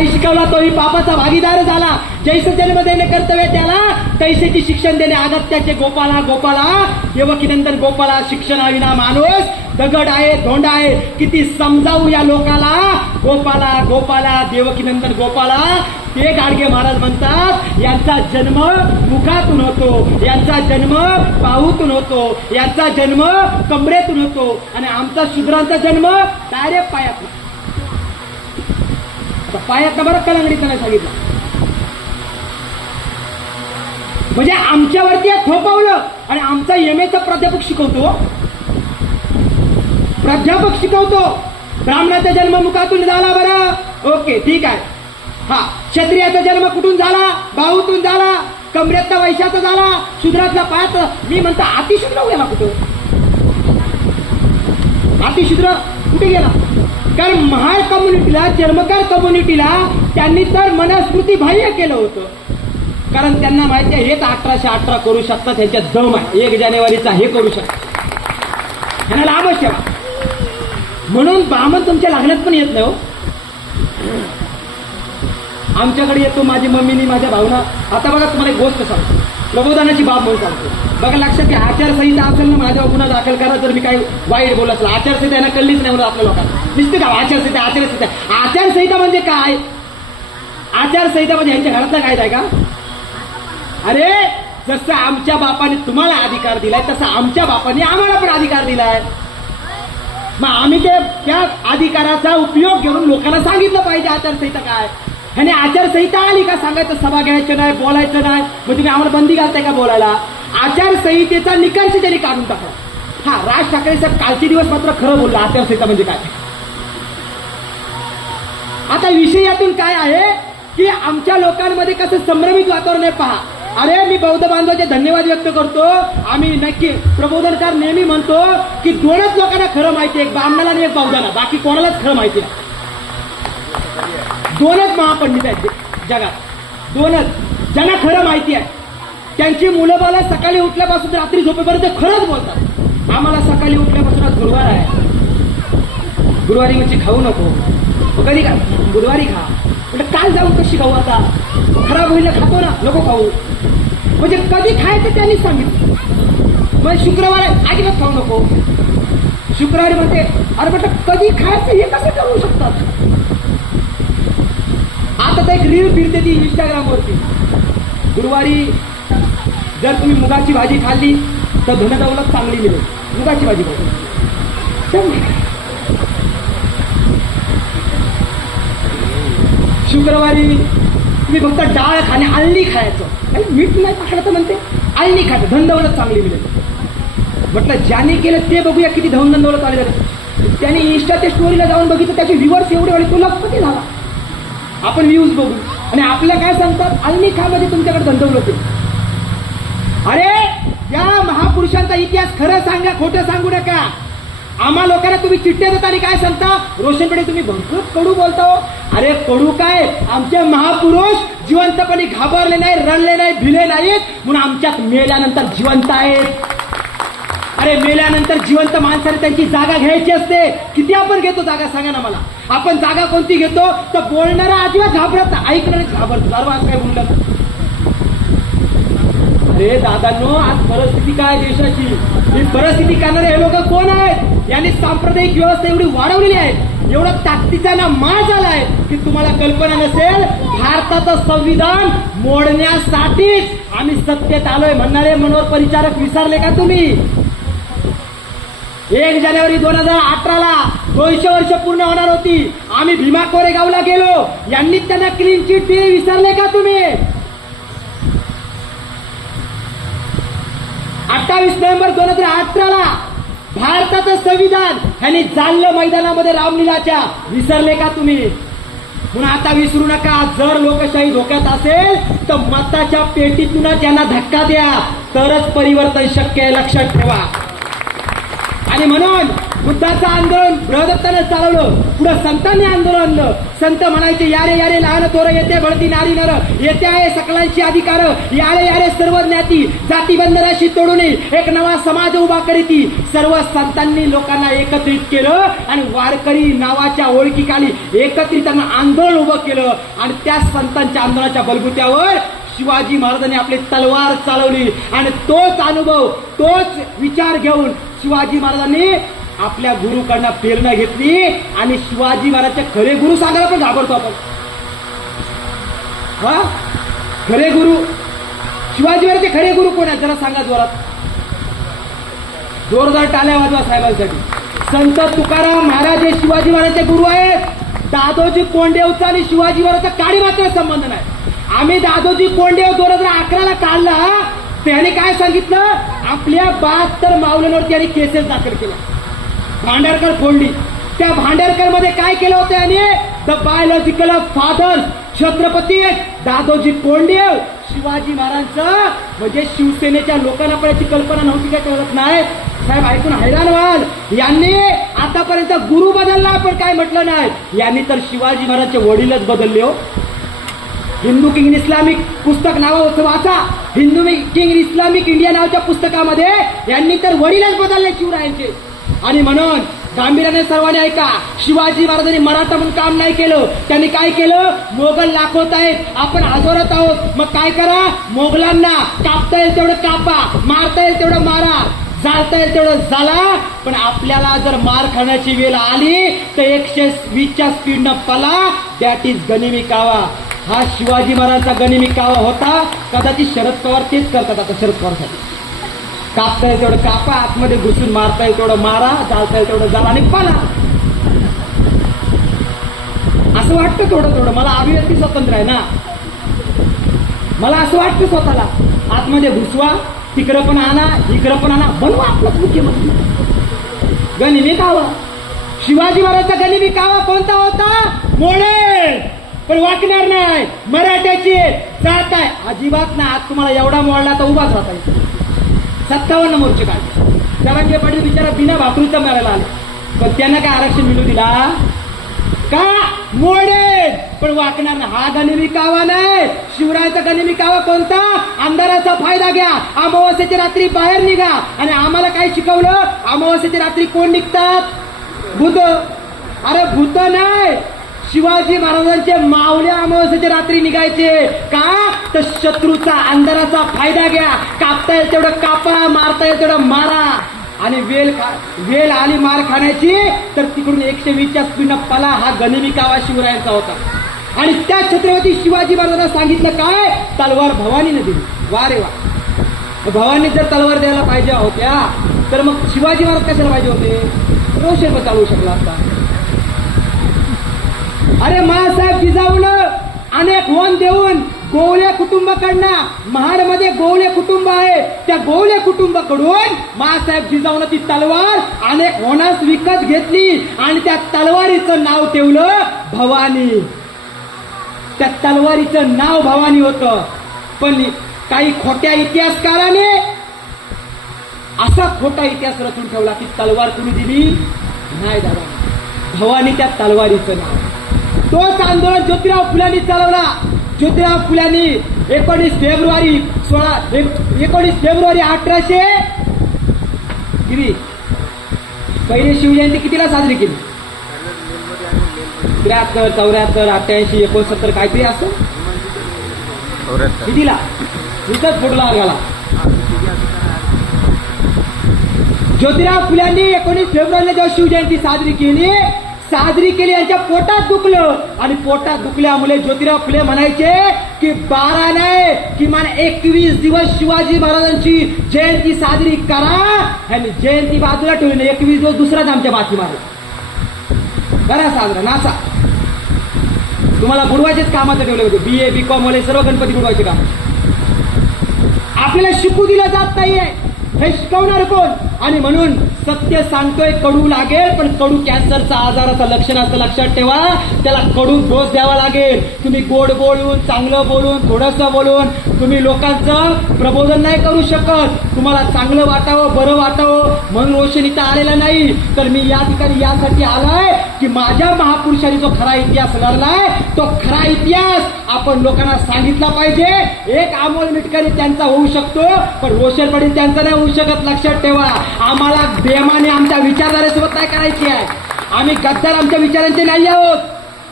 नाही शिकवला तोही पापाचा भागीदार झाला. जैसे जन्म देणे कर्तव्य त्याला तैसेची शिक्षण देणे अगत्याचे. गोपाला गोपाला देवकीनंदन गोपाला शिक्षणाविना माणूस दगड आहे धोंड आहे. किती समजावू या लोकाला. गोपाला गोपाला देवकीनंदन गोपाला. ते गाडगे महाराज म्हणतात यांचा जन्म मुखातून होतो, यांचा जन्म बाहूतून होतो, यांचा जन्म कमरेतून होतो आणि आमचा शूद्रांचा जन्म डायरेक्ट पायात. पायात बरं कलंगडीत नाही सांगितलं. म्हणजे आमच्यावरती थोपवलं आणि आमचा एमएचा प्राध्यापक शिकवतो. प्राध्यापक शिकवतो ब्राह्मणाचा जन्म मुखातून झाला. बरं ओके ठीक आहे. हा क्षत्रियाचा जन्म कुठून झाला? बाहूतून झाला. कमरेतला वैश्याचा झाला. शूद्रातला पायाचा. मी म्हणतो अतिशूद्र गेला कुठं? अतिशूद्र कुठे गेला? कारण महार कम्युनिटीला चर्मकार कम्युनिटीला त्यांनी तर मनस्मृती बाह्य केलं होतं. कारण त्यांना माहिती आहे हेच 1818 करू शकतात. ह्यांच्यात दम आहे. 1 जानेवारीचा हे करू शकतात. ह्यांना लाभ सेवा म्हणून ब्राह्मण तुमच्या लग्नात पण येत नाही हो. आमच्याकडे येतो माझी मम्मीनी माझ्या भावना. आता बघा तुम्हाला एक गोष्ट सांगतो. प्रबोधनाची बाब म्हणून सांगतो. बघा लक्षात घ्या. आचारसंहिता असेल ना माझ्यावर गुन्हा दाखल करा जर मी काही वाईट बोलत असला. आचारसंहिता यांना कळलीच नाही म्हणून आपल्या लोकांना निश्चित का आचारसंहिता. आचारसंहिता आचारसंहिता म्हणजे काय? आचारसंहिता म्हणजे यांच्या घरातला कायदा आहे का? अरे जसं आमच्या बापाने तुम्हाला अधिकार दिलाय तसं आमच्या बापाने आम्हाला पण अधिकार दिलाय. मग आम्ही त्या अधिकाराचा उपयोग घेऊन लोकांना सांगितलं पाहिजे आचारसंहिता काय. आणि आचारसंहिता आली का सांगायचं सभा घ्यायचं नाही, बोलायचं नाही. मग तुम्ही आम्हाला बंदी घालताय का बोलायला? आचारसंहितेचा निकष त्यांनी काढून टाकला. हा राज ठाकरे साहेब कालचे दिवस मात्र खरं बोलला. आचारसंहिता म्हणजे काय? आता विषय यातून काय आहे की आमच्या लोकांमध्ये कसं संभ्रमित वातावरण आहे पहा. अरे मी बौद्ध बांधवाचे धन्यवाद व्यक्त करतो. आम्ही नक्की प्रबोधनकार नेहमी म्हणतो की 2च लोकांना खरं माहिती आहे, एक ब्राह्मणाला आणि एक बौद्धाला. बाकी कोणालाच खरं माहिती नाही. 2च महापंडित आहेत जगात. 2च ज्यांना खरं माहिती आहे. त्यांची मुलं बाला सकाळी उठल्यापासून रात्री झोपेपर्यंत खरंच बोलतात. आम्हाला सकाळी उठल्यापासून आज गुरुवार आहे. गुरुवारी म्हणजे खाऊ नको. कधी का बुधवारी खा. म्हणजे काल जाऊन कशी खाऊ? आता खराब होईल खातो ना, नको खाऊ. म्हणजे कधी खायचं त्यांनी सांगितलं. मग शुक्रवार अजिबात खाऊ नको. शुक्रवारी म्हणते अरे म्हटलं कधी खायचं हे कसं ठरवू शकतात? आता तर एक रील फिरते ती इंस्टाग्रामवरती. गुरुवारी जर तुम्ही मुगाची भाजी खाल्ली तर धनदौलत चांगली मिळेल. मुगाची भाजी खाऊ. शुक्रवारी तुम्ही फक्त डाळ खाणे, आळणी खायचं. मीठ नाही टाकलं तर म्हणते आळणी खायचं, धनदौलत चांगली मिळेल. म्हटलं ज्याने केलं ते बघूया किती धनदौलत आले झाले. त्याने इंस्टा ते स्टोरीला जाऊन बघितलं त्याचे व्ह्यूअर्स एवढे वाढले. तो लखपती झाला. आपण व्ह्यूज बघू आणि आपल्या काय सांगतात आळणी खा म्हणजे तुमच्याकडे धनदौलत आहे. अरे या महापुरुषांचा इतिहास खरं सांगा, खोटं सांगू नका. आम्हा लोकांना तुम्ही चिठ्ठ्या देता आणि काय सांगता रोशनकडे तुम्ही भरपूर कडू बोलता हो. अरे कडू काय? आमचे महापुरुष जिवंतपणे घाबरले नाही, रडले नाही, भिले नाहीत म्हणून आमच्यात मेल्यानंतर जिवंत आहेत. अरे मेल्यानंतर जिवंत माणसाने त्यांची जागा घ्यायची असते. किती आपण घेतो जागा सांगा ना मला. आपण जागा कोणती घेतो? तर बोलणारा अजिबात घाबरत, ऐकणारच घाबरतो. अरे आज काय बोललं? अरे दादांनो आज परिस्थिती काय देशाची? ही परिस्थिती करणारे हे लोक कोण आहेत? यांनी सांप्रदायिक व्यवस्था एवढी वाढवलेली आहे, एवढा ताकदीचा ना माळ झालाय की तुम्हाला कल्पना नसेल. भारताचं संविधान मोडण्यासाठीच आम्ही सत्तेत आलोय म्हणणारे मनोहर परिचारक विसरले का तुम्ही? 1 जानेवारी 2018ला 200 वर्ष पूर्ण होणार होती. आम्ही भीमा कोरेगावला गेलो. यांनी त्यांना क्लीन चिट दिली. विसरले का तुम्ही? 28 नोव्हेंबर 2018ला भारताचं संविधान ह्यांनी जाळलं मैदानामध्ये रामलीलाच्या. विसरले का तुम्ही? म्हणून आता विसरू नका. जर लोकशाही धोक्यात असेल तर मताच्या पेटीतूनच यांना धक्का द्या, तरच परिवर्तन शक्य आहे. लक्षात ठेवा. आणि म्हणून बुद्धाचं आंदोलन बृहदत्तानं चालवलं, पुढे संतांनी आंदोलन आणलं. संत म्हणायचे यारे यारे लहान थोर येते भळती नारी नर, येते आहे सकलांची अधिकार, यारे यारे सर्व ज्ञाती जाती बंधनाशी तोडून एक नवा समाज उभा करीती. सर्व संतांनी लोकांना एकत्रित केलं आणि वारकरी नावाच्या ओळखीखाली एकत्रितांना आंदोलन उभं केलं. आणि त्या संतांच्या आंदोलनाच्या बलबुत्यावर शिवाजी महाराजांनी आपली तलवार चालवली. आणि तोच अनुभव, तोच विचार घेऊन शिवाजी महाराजांनी आपल्या गुरुकडनं प्रेरणा घेतली. आणि शिवाजी महाराजचे खरे गुरु सांगायला पण घाबरतो आपण. हा खरे गुरु, शिवाजी महाराजचे खरे गुरु कोण आहेत जरा सांगा जोरात. जोरदार टाळ्या वाजवा साहेबांसाठी. संत तुकाराम महाराज हे शिवाजी महाराजचे गुरु आहेत. दादोजी कोंडदेवचा आणि शिवाजी महाराजचा काडी मात्र संबंध नाही. आम्ही दादोजी कोंडदेव 2011 काढला, त्याने काय सांगितलं, आपल्या 72 माऊलींवरती यांनी केसेस दाखल केल्या, भांडारकर फोडली. त्या भांडारकर मध्ये काय केलं होतं याने, the biological father Chhatrapati Dadoji Konddev. Shivaji महाराजांचं म्हणजे शिवसेनेच्या लोकांना पण याची कल्पना नव्हती, काय कळत नाही साहेब, ऐकून हैराण व्हाल. यांनी आतापर्यंत गुरु बदलला पण काय म्हटलं नाही, यांनी तर शिवाजी महाराजचे वडीलच बदलले हो. हिंदू किंग इस्लामिक पुस्तक नावाचं वाचा, हिंदू किंग इस्लामिक इंडिया नावाच्या पुस्तकामध्ये यांनी तर वडीलच बदलले शिवरायांचे. आणि म्हणून गांभीर्याने सर्वांनी ऐका, शिवाजी महाराजांनी मराठा म्हणून काम नाही केलं. त्यांनी काय केलं, मोगल लाखोत आहेत, आपण हजारात आहोत, मग काय करा, मोगलांना कापता येईल तेवढं कापा, मारता येईल तेवढं मारा, जाळता येईल तेवढं झाला. पण आपल्याला जर मार खाण्याची वेळ आली तर 120च्या स्पीडनं पला, दॅट इज गनिमी कावा. हा शिवाजी महाराजांचा गनिमी कावा होता. कदाचित शरद पवार तेच करतात आता. शरद पवारसाठी कापता येईल तेवढं कापा, आतमध्ये घुसून मारता येईल तेवढं मारा, जाळता येईल तेवढं जाळा आणि पला. असं वाटतं थोडं थोडं, मला अभिव्यक्ती स्वतंत्र आहे ना, मला असं वाटतं स्वतःला, आतमध्ये घुसवा, तिकडं पण आणा, इकडं पण आणा, बनवा आपलाच मुख्यमंत्री. गनिमी कावा, शिवाजी महाराजचा गनिमी कावा कोणता होता, मोडे, पण वाकणार नाही, मराठ्याची जात आहे अजिबात ना. आज तुम्हाला एवढा मोडला तर उभाच राहता येईल. 57 मोर्चे काढले. जरांगे पाटील बिचारा बिना भाकरीचा मारायला आले, पण त्यांना काय आरक्षण मिळू दिला का, मोडे पण वाकणार ना. हा गनिमी कावा नाही. शिवरायाचा गनिमी कावा कोणता, अंधाराचा फायदा घ्या, अमावस्येच्या रात्री बाहेर निघा. आणि आम्हाला काय शिकवलं, अमावस्येच्या रात्री कोण निघतात, भूत. अरे भूत नाही, शिवाजी महाराजांचे मावल्या अमावस्येच्या रात्री निघायचे का, तर शत्रूचा अंधाराचा फायदा घ्या, कापता येईल तेवढं कापा, मारता येईल तेवढं मारा. आणि वेल आली मार खाण्याची तर तिकडून 120च्या स्पीडनं पला. हा गनिमी कावा शिवरायांचा होता. आणि त्या छत्रपती शिवाजी महाराजांना सांगितलं काय, तलवार भवानीने दिली. वा रे वा, भवानी जर तलवार द्यायला पाहिजे होत्या तर मग शिवाजी महाराज कशाला पाहिजे होते, रोशन पण चालवू शकला असता. अरे मासाहेब जिजाऊनं अनेक होन देऊन गोवले कुटुंबाकडनं, महाडमध्ये गोवले कुटुंब आहे, त्या गोवले कुटुंबाकडून मासाहेब जिजाऊनं ती तलवार अनेक होनास विकत घेतली आणि त्या तलवारीचं नाव ठेवलं भवानी. त्या तलवारीचं नाव भवानी होतं. पण काही खोट्या इतिहासकाराने असा खोटा इतिहास रचून ठेवला की तलवार कुणी दिली नाही दादा, भवानी त्या तलवारीचं नाव. तोच आंदोलन ज्योतिराव फुल्यांनी चालवला. ज्योतिराव फुल्यांनी 19 फेब्रुवारी 1800 किती पहिली शिवजयंती कितीला साजरी केली, 73, 74, 88, 69 काहीतरी असं कितीला, इथंच फुटला घाला. ज्योतिराव फुल्यांनी 19 फेब्रुवारीला जेव्हा शिवजयंती साजरी केली यांच्या पोटात दुखलं. आणि पोटात दुखल्यामुळे ज्योतिराव फुले म्हणायचे की 12 नाही किमान 21 दिवस शिवाजी महाराजांची जयंती साजरी करा. आणि जयंती बाजूला ठेवली, 21 दिवस दुसराच आमच्या माथी मारला. करा साजरा, नाचा. तुम्हाला बुडवायचेच कामाचं ठेवले होते, BA BCom वाले सर्व गणपती बुडवायचे काम. आपल्याला शिकू दिलं जात नाहीये, हे शिकवणार कोण, आणि म्हणून सत्य सांगतोय, कडू लागेल, पण कडू कॅन्सरचा आजाराचं लक्षण असतं, लक्षात ठेवा. त्याला कडू डोस द्यावा लागेल. तुम्ही गोड बोलून, चांगलं बोलून, थोडंसं बोलून तुम्ही लोकांचं प्रबोधन नाही करू शकत. तुम्हाला चांगलं वाटावं, बरं वाटावं म्हणून रोशन इथं आलेला नाही. तर मी या ठिकाणी यासाठी आलाय की माझ्या महापुरुषांनी जो खरा इतिहास घडलाय तो खरा इतिहास आपण लोकांना सांगितला पाहिजे. एक अमोल मिटकरी त्यांचा होऊ शकतो, पण रोशन पाटील त्यांचा नाही होऊ शकत. लक्षात ठेवा. आम्हाला बेमाने आमच्या विचारधारेसोबत काय करायची आहे. आम्ही गद्दार आमच्या विचारांचे नाही आहोत.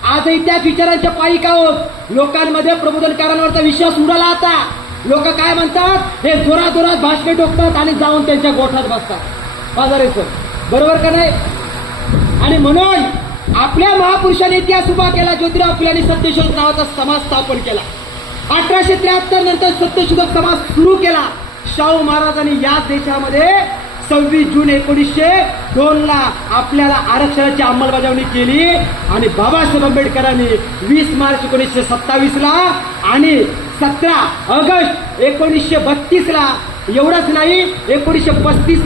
आजही त्याच विचारांच्या पायीक आहोत. लोकांमध्ये प्रबोधनकारांवरचा विश्वास उडाला. आता लोक काय म्हणतात, हे जोरात जोरात भाषणे टोकतात आणि जाऊन त्यांच्या गोठ्यात बसतात बाजारेचं. बरोबर का नाही. आणि म्हणून आपल्या महापुरुषांनी इतिहास उभा केला. ज्योतिराव फुलेंनी सत्यशोधक नावाचा समाज स्थापन केला. 1873 नंतर सत्यशोधक समाज सुरू केला. शाहू महाराजांनी याच देशामध्ये 26 जून 1902 आपल्याला आरक्षणाची अंमलबजावणी केली. आणि बाबासाहेब आंबेडकरांनी 20 मार्च 1927 आणि 17 ऑगस्ट 1932 एवढंच नाही, 1935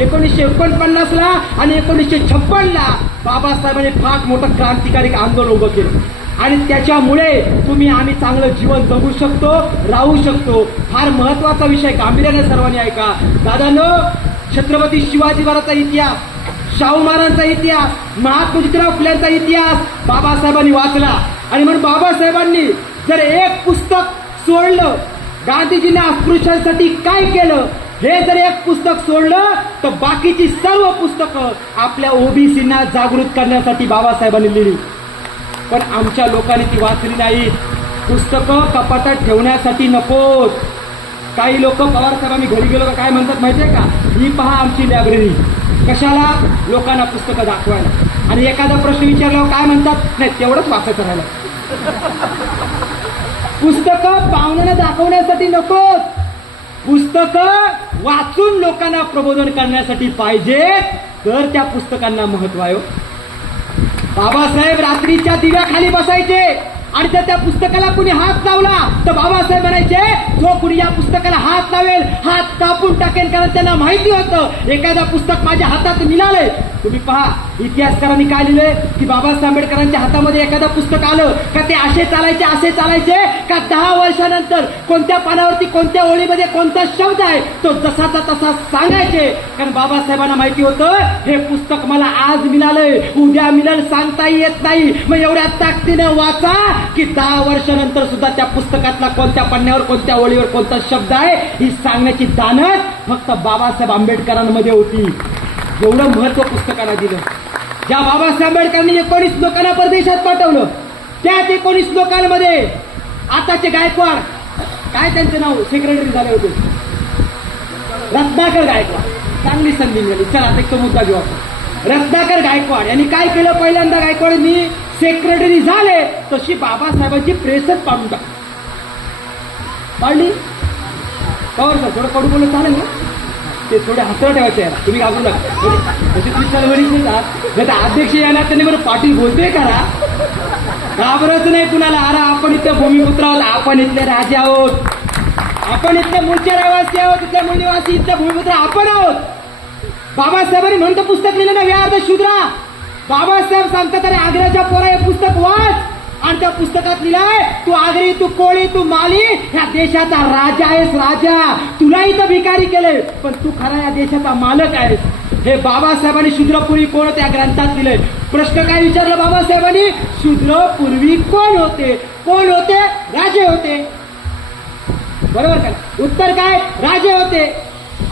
1949 आणि 1956 बाबासाहेबांनी फार मोठं क्रांतिकारी आंदोलन उभं केलं. आणि त्याच्यामुळे आम्ही चांगलं जीवन जगू शकतो, राहू शकतो. फार महत्वाचा विषय, गांभीर्याने सर्वांनी ऐका. दादांनो, छत्रपती शिवाजी महाराजांचा इतिहास, शाहू महाराजांचा इतिहास, महात्मा ज्योतिराव फुलेंचा इतिहास बाबासाहेबांनी वाचला. आणि म्हणून बाबासाहेबांनी जर एक पुस्तक सोडलं, गांधीजींनी अस्पृश्यांसाठी काय केलं हे जर एक पुस्तक सोडलं, तर बाकीची सर्व पुस्तकं आपल्या ओबीसींना जागृत करण्यासाठी बाबासाहेबांनी लिहिली. पण आमच्या लोकांनी ती वाचली नाही. पुस्तकं कपाटात ठेवण्यासाठी नकोत. काही लोक, पवार साहेब आम्ही घरी गेलो का काय म्हणतात माहितीये का, ही पहा आमची लायब्ररी. कशाला? लोकांना पुस्तकं दाखवायला. आणि एखादा प्रश्न विचारल्यावर काय म्हणतात, नाही तेवढंच वाचायचं राहिलं. पुस्तकं पाहुण्यांना दाखवण्यासाठी नकोत. पुस्तकं वाचून लोकांना प्रबोधन करण्यासाठी पाहिजे, तर त्या पुस्तकांना महत्व आहे. बाबासाहेब रात्रीच्या दिव्याखाली बसायचे आणि जर त्या पुस्तकाला कुणी हात लावला तर बाबासाहेब म्हणायचे, जो कुणी या पुस्तकाला हात लावेल हात कापून टाकेल. कारण त्यांना माहिती होतं एखादा पुस्तक माझ्या हातात मिळालंय. तुम्ही पहा, इतिहासकारांनी काय लिहिलंय की बाबासाहेब आंबेडकरांच्या हातामध्ये एखादं पुस्तक आलं का ते असे चालायचे का 10 वर्षानंतर कोणत्या पानावरती कोणत्या ओळीमध्ये कोणता शब्द आहे तो जसाचा तसा सांगायचे. कारण बाबासाहेबांना माहिती होतं हे पुस्तक मला आज मिळालंय, उद्या मिळेल सांगता येत नाही. मग एवढ्या ताकदीनं वाचा की 10 वर्षानंतर सुद्धा त्या पुस्तकातला कोणत्या पान्यावर कोणत्या ओळीवर कोणता शब्द आहे ही सांगण्याची दानत फक्त बाबासाहेब आंबेडकरांमध्ये होती. एवढं महत्व पुस्तकाला दिलं. ज्या बाबासाहेब आंबेडकरांनी 19 लोकांना परदेशात पाठवलं, त्याच 19 लोकांमध्ये आताचे गायकवाड, काय त्यांचं नाव, सेक्रेटरी झाले होते, रत्नाकर गायकवाड. चांगली संधी मिळाली. चला आता तो मुद्दा घेऊ आपण. रत्नाकर गायकवाड यांनी काय केलं, पहिल्यांदा गायकवाडांनी सेक्रेटरी झाले तशी बाबासाहेबांची प्रेसच पाडून पाडली. कवर सर थोडं कडू बोलत चालेल ना, ते थोडे हसर ठेवायचे याला, तुम्ही घाबरू नका. अध्यक्ष येणार त्यांनी बरं पाटील बोलतोय करा, घाबरच नाही कुणाला. अरे आपण इथले भूमिपुत्र आहोत, आपण इथले राजे आहोत, आपण इथले मूळचे रहिवासी आहोत, इथले मूळ निवासी, इथले भूमिपुत्र आपण आहोत. बाबासाहेबांनी म्हणून तर पुस्तक लिहिलं ना, वे आर द शूद्रा. बाबासाहेब सांगतात अरे आग्र्याच्या पोरा हे पुस्तक वाच, आणि त्या पुस्तकात लिहिलंय तू आगरी, तू कोळी, तू माली, ह्या देशाचा राजा आहेस. राजा तुलाही तर भिकारी केलंय, पण तू खरा या देशाचा मालक आहेस. हे बाबासाहेबांनी शूद्रपूर्वी कोण त्या ग्रंथात लिहिलंय. प्रश्न काय विचारला बाबासाहेबांनी, शूद्रपूर्वी कोण होते? कोण होते? राजे होते. बरोबर का? उत्तर काय? राजे होते.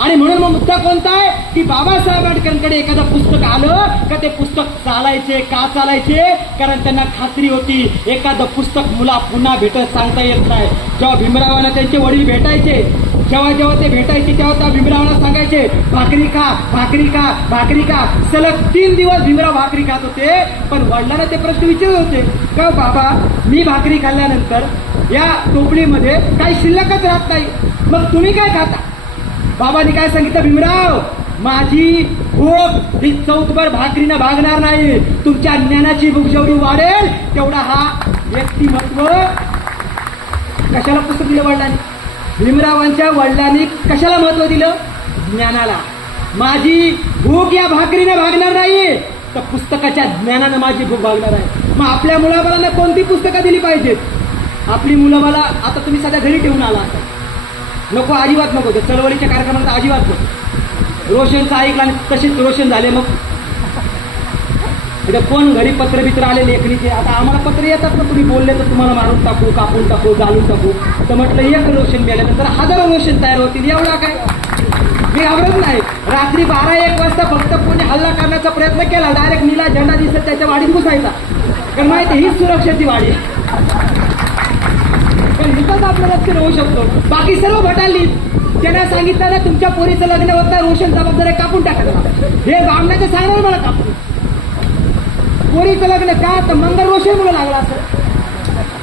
आणि म्हणून मग मुद्दा कोणता आहे की बाबासाहेब आंबेडकरांकडे एखादं पुस्तक आलं का ते पुस्तक चालायचे. का चालायचे? कारण त्यांना खात्री होती एखादं पुस्तक मुला पुन्हा भेटत सांगता येत नाही. जेव्हा भीमरावांना त्यांचे वडील भेटायचे, जेव्हा ते भेटायचे तेव्हा त्या भीमरावांना सांगायचे भाकरी खा, भाकरी खा, भाकरी खा. सलग 3 दिवस भीमराव भाकरी खात होते. पण वडिलांना ते प्रश्न विचारत होते का बाबा मी भाकरी खाल्ल्यानंतर या टोपलीमध्ये काही शिल्लकच राहत नाही, मग तुम्ही काय खाता? बाबांनी काय सांगितलं, भीमराव माझी भूक ही चौथभर भाकरीनं भागणार नाही. तुमच्या ज्ञानाची भूक जेवढी वाढेल तेवढा हा व्यक्तिमत्व. कशाला पुस्तक दिलं वडिलांनी? भीमरावांच्या वडिलांनी कशाला महत्व दिलं? ज्ञानाला. माझी भूक या भाकरीने भागणार नाही, तर पुस्तकाच्या ज्ञानानं माझी भूक भागणार आहे. मग आपल्या मुलाबाळांना कोणती पुस्तकं दिली पाहिजेत? आपली मुलाबाला आता तुम्ही सध्या घरी ठेवून आला आता नको, अजिबात नको. त्या चळवळीच्या कार्यक्रमात अजिबात नको. रोशनचं ऐकलं आणि तसेच रोशन झाले. मग इथे कोण घरी पत्र बित्र आले लेखणीचे, आता आम्हाला पत्र येतात ना, तुम्ही बोलले तर तुम्हाला मारून टाकू, कापून टाकू, घालून टाकू. तर म्हटलं एक रोशन मिळाल्यानंतर हजारो रोशन तयार होतील. एवढा काय मी घाबरत नाही. रात्री 12-1 वाजता फक्त कोणी हल्ला करण्याचा प्रयत्न केला, डायरेक्ट नीला झेंडा दिसत त्याच्या वाडीत घुसायचा. कारण माहिती हीच सुरक्षेची वाडी. पण हिथंच आपलं लक्ष होऊ शकतो. बाकी सर्व भटांनी त्यांना सांगितलं ना तुमच्या पोरीचं लग्न होत नाही, रोशन जबाबदारी कापून टाकायला. हे बामण्याचं सांगणार मला कापून. पोरीचं लग्न का तर मंगल रोशन मुलं लागला असं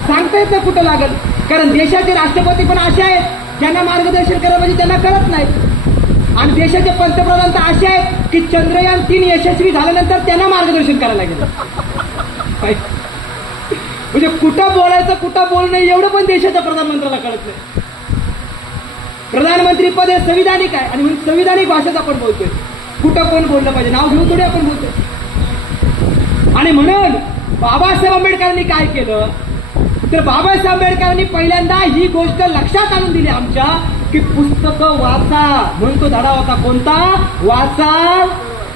सांगता येत कुठं लागल. कारण देशाचे राष्ट्रपती पण असे आहेत ज्यांना मार्गदर्शन करा म्हणजे त्यांना कळत नाही. आणि देशाचे पंतप्रधान तर असे आहेत की चंद्रयान 3 यशस्वी झाल्यानंतर त्यांना मार्गदर्शन करायला गेलं. म्हणजे कुठं बोलायचं कुठं बोलणं एवढं पण देशाच्या प्रधानमंत्र्याला कळत नाही. प्रधानमंत्री पद हे संविधानिक आहे आणि म्हणून संविधानिक भाषेत आपण बोलतोय. कुठं कोण बोललं पाहिजे नाव घेऊन थोडी आपण बोलतोय. आणि म्हणून बाबासाहेब आंबेडकरांनी काय केलं तर बाबासाहेब आंबेडकरांनी पहिल्यांदा ही गोष्ट लक्षात आणून दिली आमच्या की पुस्तकं वाचा. म्हणून तो धडा होता कोणता? वाचाल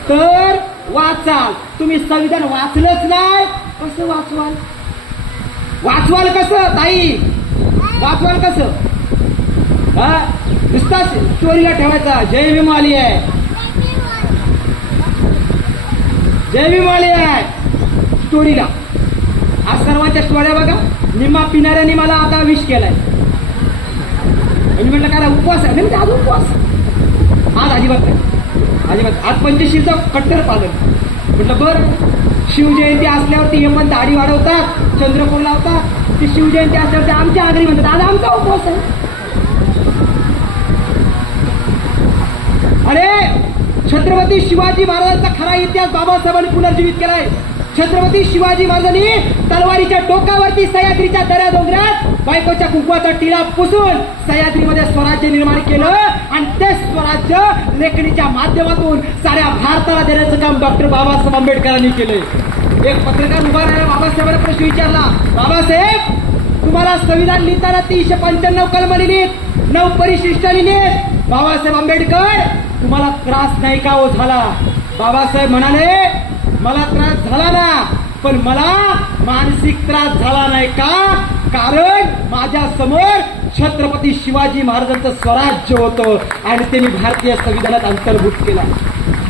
तर वाचाल. तुम्ही संविधान वाचलंच नाही कसं वाचवाल? वाचवाल कसं ताई? वाचवाल कसं? नुसता स्टोरीला ठेवायचा जय भीम आली आहे, जय भीम आली आहे स्टोरीला. आज सर्वांच्या स्टोऱ्या बघा. निम्मा पिणाऱ्याने मला आता विश केलाय. म्हटलं काय उपवास आहे म्हणजे आज उपवास. आज अजिबात नाही, अजिबात. आज पंचशीलचा कट्टर पालन. म्हटलं बरं शिवजयंती असल्यावरती हे पण दाढी वाढवतात, चंद्रपूर लावतात. ती शिवजयंती असल्यावरती आमच्या आगरी म्हणतात आज आमचा उपवास आहे. अरे छत्रपती शिवाजी महाराजांचा खरा इतिहास बाबासाहेबांनी पुनर्जीवित केलाय. छत्रपती शिवाजी महाराजांनी तलवारीच्या डोक्यावरती सह्याद्रीच्या दऱ्या डोंगरात बायकोच्या कुंकवाचा टिळा पुसून सह्याद्रीमध्ये स्वराज्य निर्माण केलं आणि ते स्वराज्य लेखणीच्या माध्यमातून साऱ्या भारताला देण्याचं काम डॉक्टर बाबासाहेब आंबेडकरांनी केलंय. एक पत्रकार उभा राहिला, बाबासाहेबांना प्रश्न विचारला, बाबासाहेब तुम्हाला संविधान लिहिताना 395 कलम लिहिलीत, 9 परिशिष्ट लिहिलीत. बाबासाहेब आंबेडकर तुम्हाला त्रास नाही का हो झाला? बाबासाहेब म्हणाले मला त्रास झाला ना, पण मला मानसिक त्रास झाला नाही का? कारण माझ्या समोर छत्रपती शिवाजी महाराजांचं स्वराज्य होतं आणि ते मी भारतीय संविधानात अंतर्भूत केला.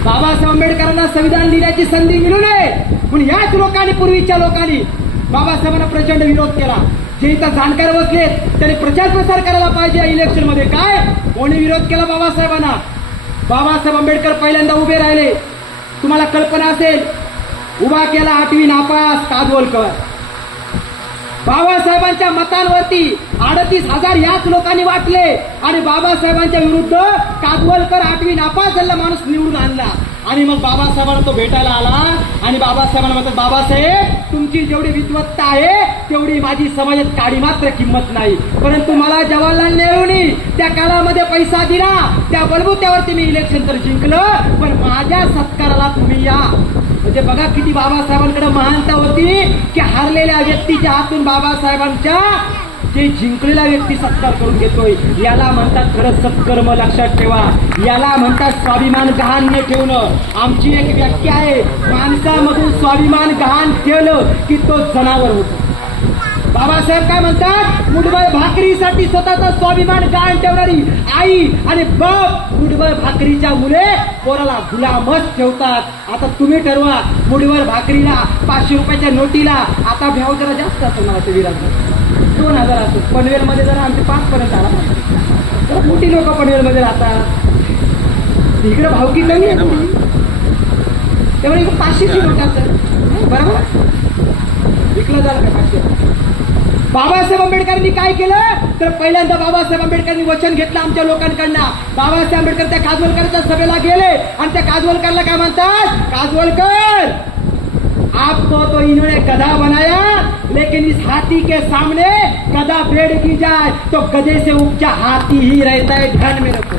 बाबासाहेब आंबेडकरांना संविधान लिहिण्याची संधी मिळू नये म्हणून याच लोकांनी, पूर्वीच्या लोकांनी बाबासाहेबांना प्रचंड विरोध केला. जे इथं जाणकार बसलेत त्यांनी प्रचार प्रसार करायला पाहिजे. इलेक्शन मध्ये काय कोणी विरोध केला बाबासाहेबांना? बाबासाहेब आंबेडकर पहिल्यांदा उभे राहिले. तुम्हाला कल्पना असेल, उभा केला 8वी नापास काजवलकर. बाबासाहेबांच्या मतांवरती 38,000 याच लोकांनी वाटले आणि बाबासाहेबांच्या विरुद्ध काजवलकर 8वी नापास झालेला माणूस निवडून आणला. आणि मग बाबासाहेबांना तो भेटायला आला आणि बाबासाहेबांना म्हणतात, बाबासाहेब तुमची जेवढी विद्वत्ता आहे तेवढी माझी समाजात काडी मात्र किंमत नाही, परंतु मला जवाहरलाल नेहरूंनी त्या काळामध्ये पैसा दिला, त्या बलबुत्यावरती मी इलेक्शन तर जिंकलं, पण माझ्या सत्काराला तुम्ही या. म्हणजे बघा किती बाबासाहेबांकडे महानता होती की हारलेल्या व्यक्तीच्या हातून बाबासाहेबांच्या जे जिंकलेला व्यक्ती सत्कार करून घेतोय. याला म्हणतात खरंच सत्कर्म. लक्षात ठेवा, याला म्हणतात स्वाभिमान गहाण न ठेवणं. आमची एक व्याख्या आहे, माणसामधून स्वाभिमान गहाण ठेवलं की तो जनावर होतो. बाबासाहेब काय म्हणतात, मुठभर भाकरीसाठी स्वतःचा स्वाभिमान गहाण ठेवणारी आई आणि बाप मुठभर भाकरीच्या मुले पोराला गुलामच ठेवतात. आता तुम्ही ठरवा, मुठभर भाकरीला 500 रुपयाच्या नोटीला आता भाव जरा जास्त असतो मला ते विराज 2000 असतो. पनवेलमध्ये जरा आमचे 5 पर्यंत आला तर मोठी लोक पनवेलमध्ये राहतात, इकडे भावकी कमी आहे त्यामुळे इकडे 500ची नोट असतात. बरोबर विकलं झालं का 500? बाबासाहेब आंबेडकरांनी काय केलं तर पहिल्यांदा बाबासाहेब आंबेडकरांनी वचन घेतलं आमच्या लोकांकडनं. बाबासाहेब आंबेडकर त्या काजवलकरच्या सभेला गेले आणि त्या काजवलकरला काय म्हणतात, काजवलकर आपको तो इन्होंने गधा बनाया लेकिन इस हाथी के सामने गधा पेड़ की जाए तो गधे से ऊंचा हाथी ही रहता है, ध्यान में रखो.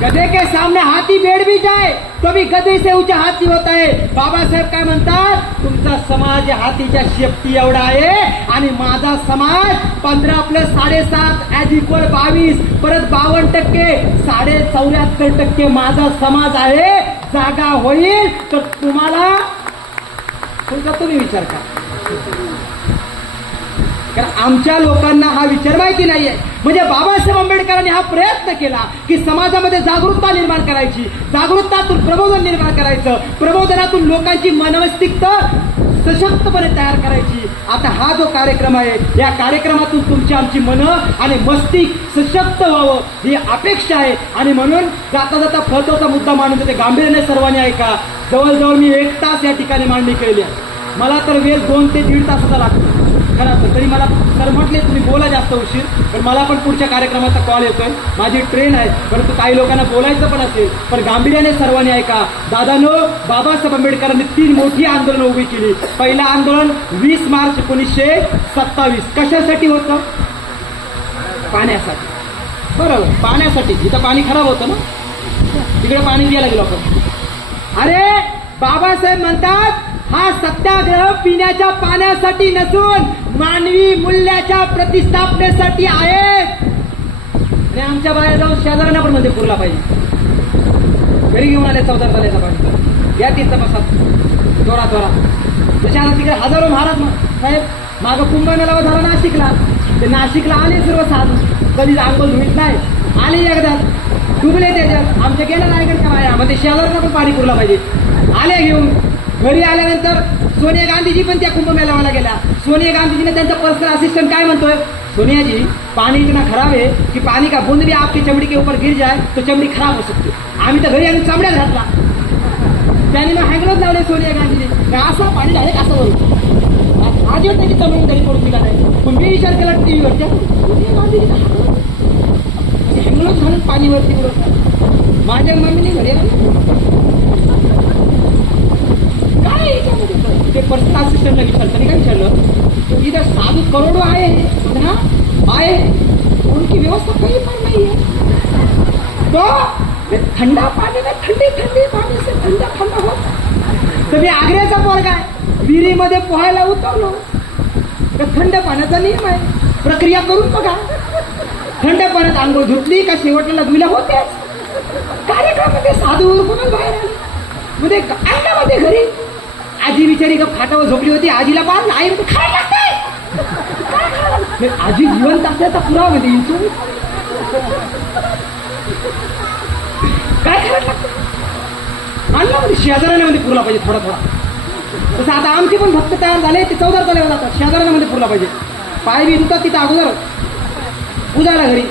गधे के सामने हाथी बैठ भी जाए तो भी गधे से ऊंचा हाथी होता है. बाबासाहेब काय म्हणतात, तुमचा समाज हातीच्या शेपटी एवढा आहे आणि माझा समाज 15+7.5 = 22 परत 52% 74% माझा समाज आहे. जागा होईल तर तुम्हाला तुमचा तुम्ही विचार करा. कारण आमच्या लोकांना हा विचार माहिती नाहीये. म्हणजे बाबासाहेब आंबेडकरांनी हा प्रयत्न केला की समाजामध्ये जागरूकता निर्माण करायची, जागरूकतातून प्रबोधन निर्माण करायचं, प्रबोधनातून लोकांची मनमस्तिष्क सशक्तपणे तयार करायची. आता हा जो कार्यक्रम आहे या कार्यक्रमातून तुमची आमची मनं आणि मस्तिष्क सशक्त व्हावं ही अपेक्षा आहे. आणि म्हणून जाता जाता महत्वाचा मुद्दा मानून ते गांभीर्याने सर्वांनी ऐका. जवळजवळ मी 1 तास या ठिकाणी मांडणी केलेली आहे. मला तर वेळ 2 ते 1.5 तासाचा लागतो खरं. तरी मला सर म्हटले तुम्ही बोला जास्त उशीर, पण मला पण पुढच्या कार्यक्रमाचा कॉल येतोय, माझी ट्रेन आहे. परंतु काही लोकांना बोलायचं पण असेल, पण गांभीर्याने सर्वांनी ऐका. दादांनो, बाबासाहेब आंबेडकरांनी 3 मोठी आंदोलनं उभी केली. पहिलं आंदोलन 20 मार्च 1927 कशासाठी होतं? पाण्यासाठी. बरोबर, पाण्यासाठी. जिथं पाणी खराब होतं ना तिकडे पाणी द्यायला गेलो आपण. अरे बाबासाहेब म्हणतात हा सत्याग्रह पिण्याच्या पाण्यासाठी नसून मानवी मूल्याच्या प्रतिष्ठापनेसाठी आहे. आणि आमच्या बाहेर जाऊन शेजाऱ्यांना पण मध्ये पुरला पाहिजे. घरी घेऊन आले 14 झाल्याचा पाणी या तीर्थपासात जोरात जोरात. जसे आता तिकडे हजारो महाराज साहेब मागं कुंभमेळावा झाला नाशिकला. ते नाशिकला आले सर्व साधू, कधीच आंघोळ धुईत नाही, आले एकदा डुबले त्याच्यात. आमच्या गेलं रायगड का बाया म्हणजे शेजाऱ्यांना पण पाणी पुरला पाहिजे. आले घेऊन घरी आल्यानंतर सोनिया गांधीजी पण त्या कुंभमेळावाला गेला. सोनिया गांधीजीने त्यांचा पर्सनल असिस्टंट काय म्हणतोय, सोनिया जी पानी इतना खराब है कि पानी का बूंद भी आपकी चमड़ी के ऊपर गिर जाए तो चमड़ी खराब हो सकती है. आम्ही तर घरी आणून चामड्यात घातला. त्यांनी मग हँगलोच लावले सोनिया गांधीजी. असं पाणी झाले असं होईल आजी त्याची चमडी तरी पडून दिला नाही. पण मी विचार केला टीव्हीवर त्या सोनिया गांधीजी हँगलोच घालून पाणीवरती उडवतात. माझ्या मम्मीने घरी काय ते पर्सनल असिस्टंटला विचारलं. त्यांनी काय विचारलं, इधर साधू करोडो आहे ना आहे उनकी व्यवस्था कहीं पर नहीं है तो ठंडा पानी में ठंडे ठंडे पानी से ठंडा ठंडा हो. तर मी आग्र्याचा पोरगा आहे, विहिरीमध्ये पोहायला उतरलो तर थंड पाण्याचा नियम आहे, प्रक्रिया करून बघा. थंड पाण्यात आंघोळ धुतली का शेवटला धुईला होते. कार्यक्रमामध्ये साधू कोणाला बाहेर आले मध्ये अंगामध्ये घरी आजी बिचारी का खाटावर झोपली होती. आजीला पाहिलं आई मध्ये खायला लागतंय. आजी जिवंत असल्याचा पुरावा मध्ये काय करायला लागतं आणला मध्ये शेजाऱ्यामध्ये पुरला पाहिजे थोडा थोडा. तसं आता आमचे पण भक्त तयार झाले ते 14 तोल्यावर जातात. शेजाऱ्यामध्ये पुरला पाहिजे. पाय बी धुतात तिथं अगोदर उजाला घरी.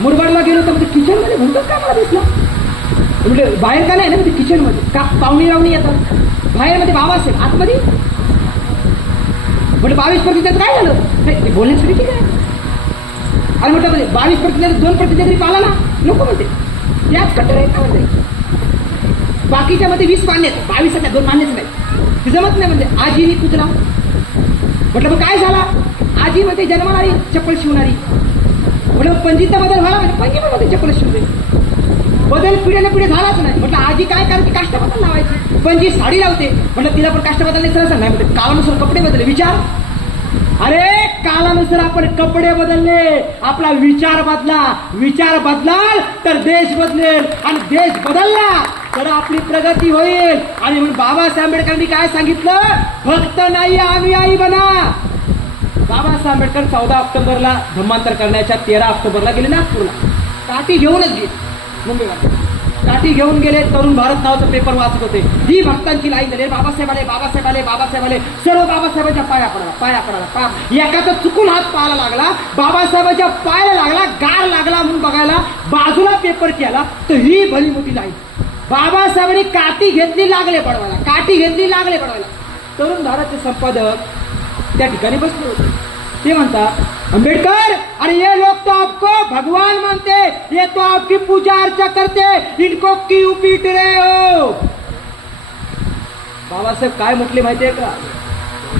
मुरबाडला गेलो तर म्हणजे किचन मध्ये म्हणतात का मला दिसला म्हणजे बाहेर का नाही ना म्हणजे किचन मध्ये का पाहुणी रावणी येतात बाहेर मध्ये बाबासाहेब आतमध्ये म्हणजे 22% काय झालं ते बोलण्यासाठी ठीक आहे. आणि म्हटलं म्हणजे 22% 2% तरी पाला ना नको म्हणते याच कट्टर आहे का म्हणते. बाकीच्या मध्ये 20 मान्य 22 2 मान्यच नाही ते जमत नाही म्हणजे. आजीनी कुत्रा म्हटलं मग काय झाला आजी मध्ये जन्मणारी चप्पल शिवणारी म्हटलं पंजीचा बदल झाला म्हणजे पंजीमध्ये चप्पल शिवते. बदल पिढ्याने पुढे झालाच नाही. म्हटलं आजी काय करायची काष्टबदल लावायची. पंजी साडी लावते म्हटलं तिला पण काष्टबदल नाही नाही म्हणजे काळानुसार कपडे बदलले विचार. अरे काळानुसार आपण कपडे बदलले आपला विचार बदला. विचार बदलाल तर देश बदलेल आणि देश बदलला तर आपली प्रगती होईल. आणि म्हणून बाबासाहेब आंबेडकरांनी काय सांगितलं भक्त नाही अनुयायी बना. बाबासाहेब आंबेडकर 14 ऑक्टोबरला धर्मांतर करण्याच्या 13 ऑक्टोबरला गेले नागपूरला. काठी घेऊनच गेले मुंबईला. काठी घेऊन गेले. तरुण भारत नावाचं पेपर वाचत होते. ही भक्तांची लाईन झाली. बाबासाहेब आले बाबासाहेब आले बाबासाहेब आले. सर्व बाबासाहेबांच्या पाया पडाला एकाचा चुकून हात पायाला लागला बाबासाहेबांच्या पायाला लागला गार लागला म्हणून बघायला बाजूला पेपर केला तर ही भली मोठी लाईन. बाबासाहेबांनी काठी घेतली लागले पडवायला. काठी घेतली लागले पडवायला. तरुण भारतचे संपादक त्या ठिकाणी बसले होते. ते म्हणतात अंबेडकर अरे ये लोग तो आपको भगवान मानते ये तो आपकी पूजा अर्चा करते इनको क्यों पीट रहे हो. बाबासाहेब काय म्हटले माहितीये का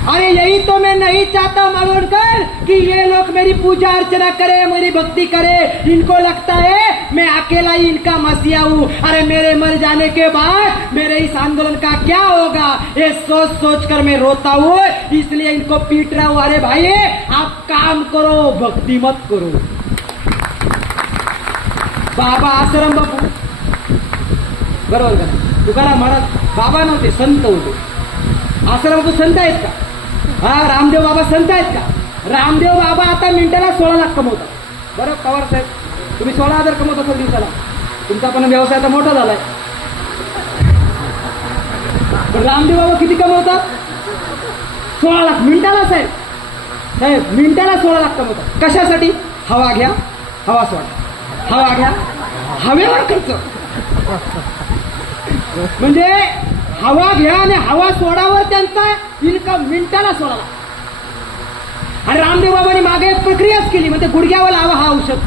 अरे यही तो मैं नहीं चाहता मालूमकर कि ये लोग मेरी पूजा अर्चना करे, मेरी भक्ति करे। इनको लगता है मैं अकेला ही इनका मसीहा हूँ। अरे मेरे मर जाने के बाद मेरे इस आंदोलन का क्या होगा, ये सोच सोच कर मैं रोता हूँ, इसलिए इनको पीट रहा हूँ। अरे भाई आप काम करो, भक्ति मत करो। बाबा आश्रम बापू बरोबर का, तुकाराम महाराज बाबा नव्हते, संत होते. आश्रम बापू संत आहेत का? हा, रामदेव बाबा संत आहेत का? रामदेव बाबा आता मिनिटाला 16 लाख कमवतात. बरं पवार साहेब, तुम्ही 16,000 कमवत असाल दिवसाला, तुमचा पण व्यवसाय आता मोठा झालाय. पण रामदेव बाबा किती कमवतात? 16 लाख मिनिटाला. साहेब साहेब मिनिटाला 16 लाख कमवतात. कशासाठी? हवा घ्या, हवा सोडा, हवा घ्या, हवेवर खर्च. म्हणजे हवा घ्या आणि हवा सोडावर त्यांचा इन्कम मिनिटाला 16 लाख. आणि रामदेव बाबांनी मागे एक प्रक्रियाच केली, म्हणजे गुडघ्यावर लावा हा औषध.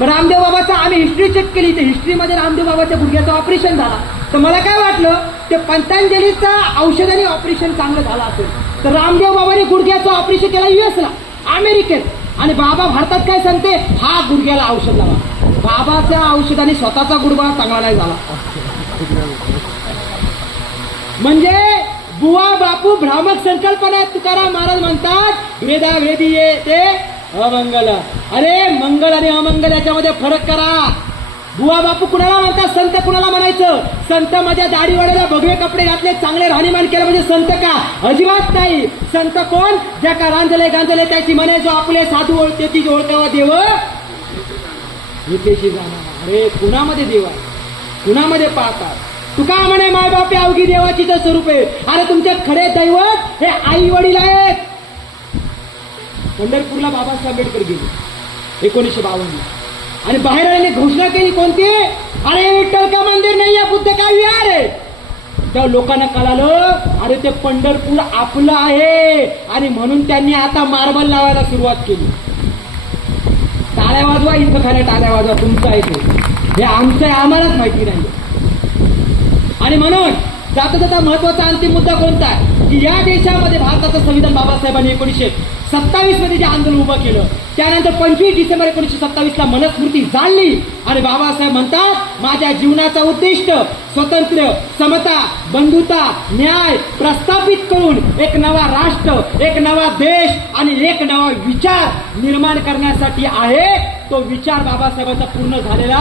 मग रामदेव बाबाचा आम्ही हिस्ट्री चेक केली, तर हिस्ट्रीमध्ये रामदेव बाबाच्या गुडघ्याचं ऑपरेशन झाला. तर मला काय वाटलं, ते पतंजलीचं औषधाने ऑपरेशन चांगलं झालं असेल, तर रामदेव बाबांनी गुडघ्याचं ऑपरेशन केलं US ला, अमेरिकेत. आणि बाबा भारतात काय सांगते, हा गुडघ्याला औषध लावा. बाबाच्या औषधाने स्वतःचा गुडघा चांगला नाही झाला. म्हणजे बुवा बापू भ्रामक संकल्पना. तुकाराम महाराज म्हणतात वेदा वेदी ये ते अमंगल. अरे मंगल आणि अमंगल याच्यामध्ये फरक करा. बुवा बापू कुणाला म्हणतात? संत कुणाला म्हणायचं? संत माझ्या दाढी वाढायला भगवे कपडे घातले, चांगले राहणीमान केलं म्हणजे संत का? अजिबात नाही. संत कोण? ज्या का रांजले गांजले त्याची म्हणे, जो आपले साधू ओळखते ती ओळखावा देव विदेशी जाणार. अरे कुणामध्ये देव आहे, कुणामध्ये पाहतात? तुका म्हणे मायबापे अवघी देवाचीच स्वरूप आहे. अरे तुमचे खरे दैवत हे आई वडील आहेत. पंढरपूरला बाबासाहेब आंबेडकर गेले 1952 आणि बाहेर आल्याने घोषणा केली कोणती? अरे विठ्ठल का मंदिर नाही आहे, बुद्ध का विहार आहे. त्या लोकांना कळालं अरे ते पंढरपूर आपलं आहे, आणि म्हणून त्यांनी आता मार्बल लावायला सुरुवात केली. टाळ्या वाजवा, इथं खाल्या टाळ्या वाजवा, तुमचं आहे ते, हे आमचं आहे, आम्हालाच माहिती नाही. आणि म्हणून जाता जाता महत्वाचा अंतिम मुद्दा कोणता आहे की या देशामध्ये भारताचं संविधान बाबासाहेबांनी 1927 मध्ये जे आंदोलन उभं केलं, त्यानंतर 25 डिसेंबर 1927 ला मनुस्मृती जाणली. आणि बाबासाहेब म्हणतात माझ्या जीवनाचा उद्दिष्ट स्वतंत्र, समता, बंधुता, न्याय प्रस्थापित करून एक नवा राष्ट्र, एक नवा देश आणि एक नवा विचार निर्माण करण्यासाठी आहे. तो विचार बाबासाहेबांचा पूर्ण झालेला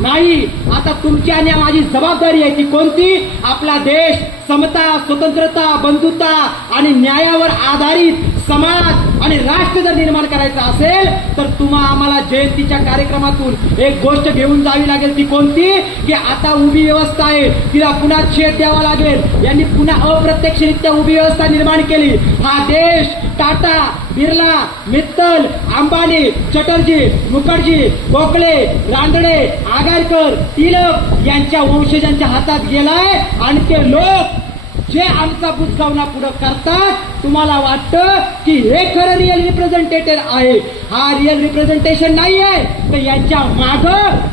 नाही. आता तुमची आणि माझी जबाबदारी आहे ती कोणती? आपला देश समता, स्वतंत्रता, बंधुता आणि न्यायावर आधारित समाज आणि राष्ट्र जर निर्माण करायचं असेल तर तुम्हा आम्हाला जयंतीच्या कार्यक्रमातून एक गोष्ट घेऊन जावी लागेल. ती कोणती? की आता उभी व्यवस्था आहे, तिला पुन्हा छेद द्यावा लागेल. यांनी पुन्हा अप्रत्यक्षरित्या उभी व्यवस्था निर्माण केली. हा देश टाटा, बिर्ला, मित्तल, अंबानी, चटर्जी, मुखर्जी, गोखले, रानडे, आगरकर, टिळक यांच्या वंशजांच्या हातात गेलाय. आणि ते लोक जे आमचा बुजगावना पुढे करतात, तुम्हाला वाटतं की हे खरं रिअल रिप्रेझेंटेटिव्ह आहे. हा रिअल रिप्रेझेंटेशन नाही आहे. तर यांच्या माग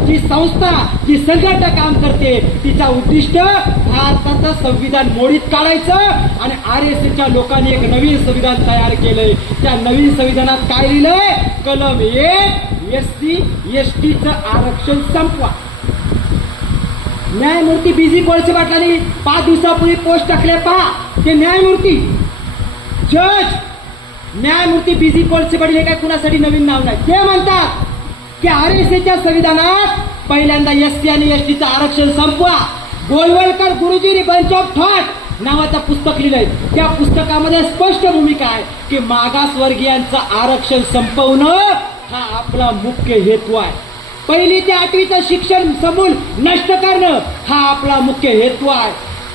जी संस्था, जी संघटना काम करते, तिचा उद्दिष्ट भारताचं संविधान मोडीत काढायचं. आणि RSSच्या लोकांनी एक नवीन संविधान तयार केलंय. त्या नवीन संविधानात काय लिहिलंय? कलम 1 SC STचं आरक्षण संपवा. न्यायमूर्ती BG कोळसे पाटलांनी 5 दिवसापूर्वी पोस्ट टाकले पहा. ते न्यायमूर्ती जज न्यायमूर्ती BG कोळसे पाटील हे काय कुणासाठी नवीन नाव नाही. ते म्हणतात की RSSच्या संविधानात पहिल्यांदा SC आणि STचं आरक्षण संपवा. गोलवलकर गुरुजींनी बंच ऑफ थॉट नावाचं पुस्तक लिहिलंय. त्या पुस्तकामध्ये स्पष्ट भूमिका आहे की मागासवर्गीयांचं आरक्षण संपवणं हा आपला मुख्य हेतू आहे. 1ली ते 8वीचं शिक्षण समूल नष्ट करणं हा आपला मुख्य हेतू आहे.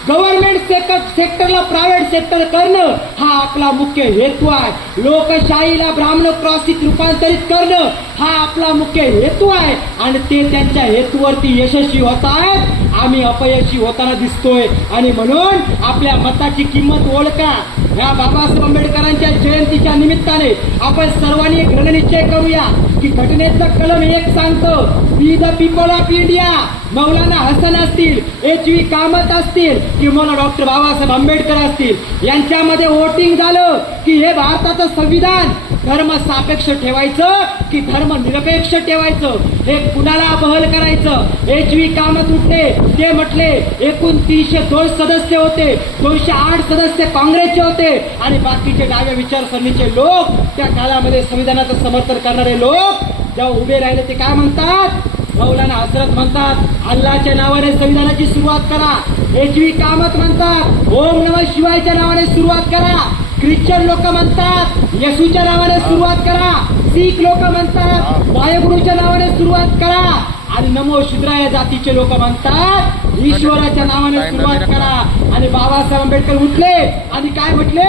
गव्हर्नमेंट सेक्टरला प्रायव्हेट सेक्टर करणं हा आपला मुख्य हेतू आहे. लोकशाहीला ब्राह्मणक्रॉसित रूपांतरित करणं हा आपला मुख्य हेतू आहे. आणि ते त्यांच्या हेतूवरती यशस्वी होत आहेत, आम्ही अपयशी होताना दिसतोय. आणि म्हणून आपल्या मताची किंमत ओळखा. या बाबासाहेब आंबेडकरांच्या जयंतीच्या निमित्ताने आपण सर्वांनी एक रणनिश्चय करूया की घटनेचं कलम 1 सांगतो we the people of India Maulana Hasan असतील, एच.व्ही. कामत असतील किंवा डॉक्टर बाबासाहेब आंबेडकर असतील, यांच्यामध्ये वोटिंग झालं की हे भारताचं संविधान धर्म सापेक्ष ठेवायचं की धर्म निरपेक्ष ठेवायचं, हे कुणाला बहल करायचं. एच.व्ही. कामत उठले, ते म्हटले एकूण 302 सदस्य होते, 208 सदस्य काँग्रेसचे होते आणि बाकीचे डाव्या विचारसरणीचे लोक, त्या काळामध्ये संविधानाचं समर्थन करणारे लोक जेव्हा उभे राहिले ते काय म्हणतात, मौलाना हजरत म्हणतात अल्लाच्या नावाने संविधानाची सुरुवात करा. एच.व्ही. कामत म्हणतात ओम नमः शिवायच्या नावाने सुरुवात करा. ख्रिश्चन लोक म्हणतात येशूच्या नावाने सुरुवात करा. शीख लोक म्हणतात वायुगुरूच्या नावाने सुरुवात करा. आणि नमो शूद्राय जातीचे लोक म्हणतात ईश्वराच्या नावाने सुरुवात करा. आणि बाबासाहेब आंबेडकर उठले आणि काय म्हटले,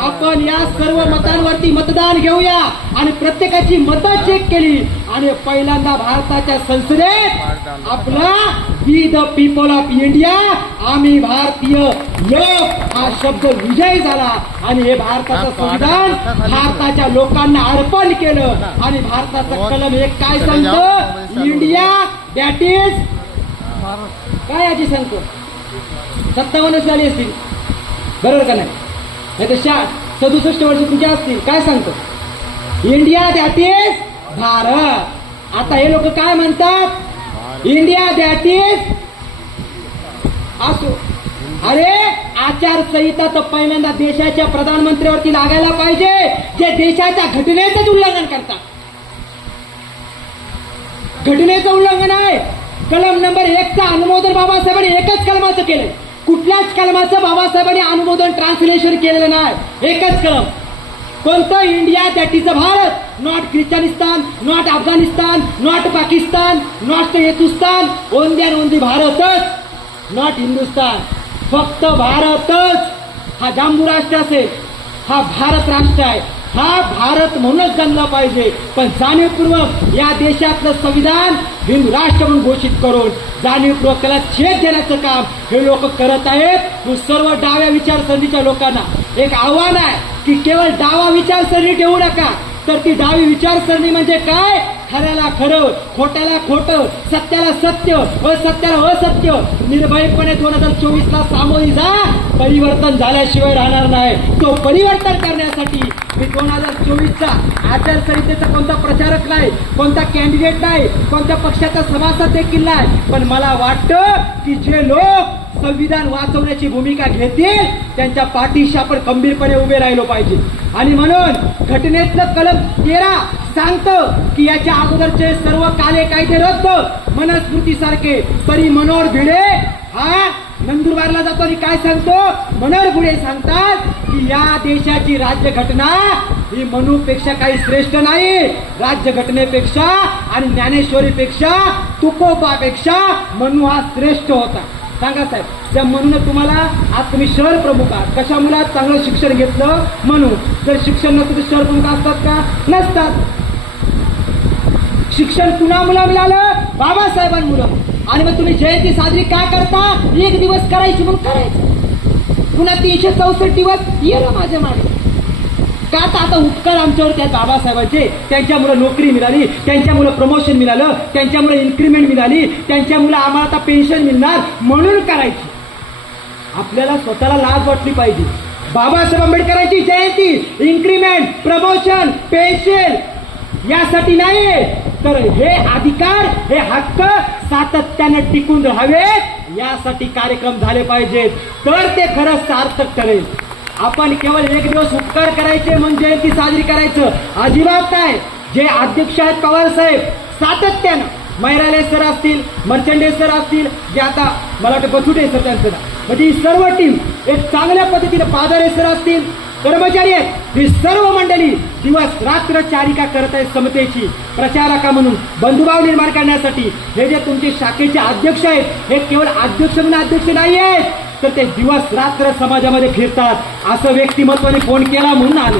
आपण या सर्व मतांवरती मतदान घेऊया. आणि प्रत्येकाची मतं चेक केली आणि पहिल्यांदा भारताच्या संसदेत आपला we the people of India, आम्ही भारतीय लोक हा शब्द विजयी झाला. आणि हे भारताचं संविधान भारताच्या लोकांना अर्पण केलं. आणि भारताचं कलम एक काय सांगतं, इंडिया दॅट इज काय याची सांगतो 57 झाली असतील बरोबर का नाही तर 67 वर्ष तुमच्या असतील, काय सांगतो इंडिया दॅट इज भारत. आता हे लोक काय म्हणतात, इंडिया दॅट इज असो. अरे आचारसंहिता तर पहिल्यांदा देशाच्या प्रधानमंत्र्यावरती लागायला पाहिजे जे देशाच्या घटनेचंच उल्लंघन करतात. घटनेचं उल्लंघन आहे. कलम नंबर 1चा अनुमोदन बाबासाहेबांनी एकच कलमाचं केलं, कुठल्याच कलमाचं बाबासाहेबांनी अनुमोदन ट्रान्सलेशन केलेलं नाही. एकच कलम कोणतं, India that is a Bharat, not ख्रिश्चनिस्तान, not Afghanistan, not Pakistan, not Hindustan, only and only भारतच, नॉट हिंदुस्तान, फक्त भारतच. हा जांबू राष्ट्र असेल, हा भारत राष्ट्र आहे. हा भारत म्हणूनच जमला पाहिजे. पण जाणीवपूर्वक या देशातलं संविधान हिंदू राष्ट्र म्हणून घोषित करून जाणीवपूर्वक त्याला छेद देण्याचं काम हे लोक करत आहेत. सर्व डाव्या विचारसरणीच्या लोकांना एक आव्हान आहे की केवळ डावा विचारसरणी ठेवू नका, तर ती डावी विचारसरणी म्हणजे काय, खऱ्याला खरं, खोट्याला खोटं, सत्याला सत्य, असत्याला असत्य, निर्भयपणे 2024ला सामोरी जा. परिवर्तन झाल्याशिवाय राहणार नाही. तो परिवर्तन करण्यासाठी मी 2024चा आचारसंहितेचा कोणता प्रचारक नाही, कोणता कॅन्डिडेट नाही, कोणत्या पक्षाचा सभासद देखील नाही. पण मला वाटतं की जे लोक संविधान वाचवण्याची भूमिका घेतील त्यांच्या पाठीशी आपण खंबीरपणे उभे राहिलो पाहिजे. आणि म्हणून घटनेतलं कलम 13 सांगतं की याच्या अगोदरचे सर्व काले कायदे रद्द, मनुस्मृतीसारखे. तरी मनोहर भिडे हा नंदुरबारला जातो आणि काय सांगतो, मनोहर भिडे सांगतात की या देशाची राज्यघटना ही मनूपेक्षा काही श्रेष्ठ नाही. राज्यघटनेपेक्षा आणि ज्ञानेश्वरीपेक्षा तुकोबापेक्षा मनू हा श्रेष्ठ होता. सांगा साहेब, त्या म्हणून तुम्हाला आज तुम्ही शहर प्रमुख आहात, कशामुळे चांगलं शिक्षण घेतलं म्हणून. जर शिक्षण नसतं तर शहर प्रमुख असतात का, नसतात. शिक्षण कुणामुळे मिळालं, बाबासाहेबांमुळं. आणि मग तुम्ही जयंती साजरी का करता, एक दिवस करायची म्हणून करायचं, पुन्हा 364 दिवस येणं माझ्या मागे का. आता उपकार आमच्यावर त्या बाबासाहेबांचे, त्यांच्यामुळे नोकरी मिळाली, त्यांच्यामुळे प्रमोशन मिळालं, त्यांच्यामुळे इन्क्रीमेंट मिळाली, त्यांच्यामुळे आम्हाला आता पेन्शन मिळणार म्हणून करायची. आपल्याला स्वतःला लाज वाटली पाहिजे. बाबासाहेब आंबेडकरांची जयंती, इन्क्रीमेंट, प्रमोशन, पेन्शन यासाठी नाही, तर हे अधिकार, हे हक्क सातत्याने टिकून राहावेत यासाठी कार्यक्रम झाले पाहिजेत, तर ते खरं सार्थक ठरेल. आपण केवळ एक दिवस उपकार करायचे म्हणून जयंती साजरी करायचं अजिबात नाही. जे अध्यक्ष आहेत पवार साहेब सातत्यानं, मैराले सर असतील, मर्चंडे सर असतील, जे आता मला वाटतं बसुटे सर त्यांचं नाव, म्हणजे ही सर्व टीम एक चांगल्या पद्धतीने, पादारे सर असतील, कर्मचारी आहेत, ही सर्व मंडळी दिवस रात्र चारिका करत आहेत समतेची, प्रचारका म्हणून बंधुभाव निर्माण करण्यासाठी. हे जे तुमचे शाखेचे अध्यक्ष आहेत हे केवळ अध्यक्ष म्हणून अध्यक्ष नाही आहेत, तर ते दिवस रात्र समाजामध्ये फिरतात. असं व्यक्तिमत्वाने फोन केला म्हणून आले.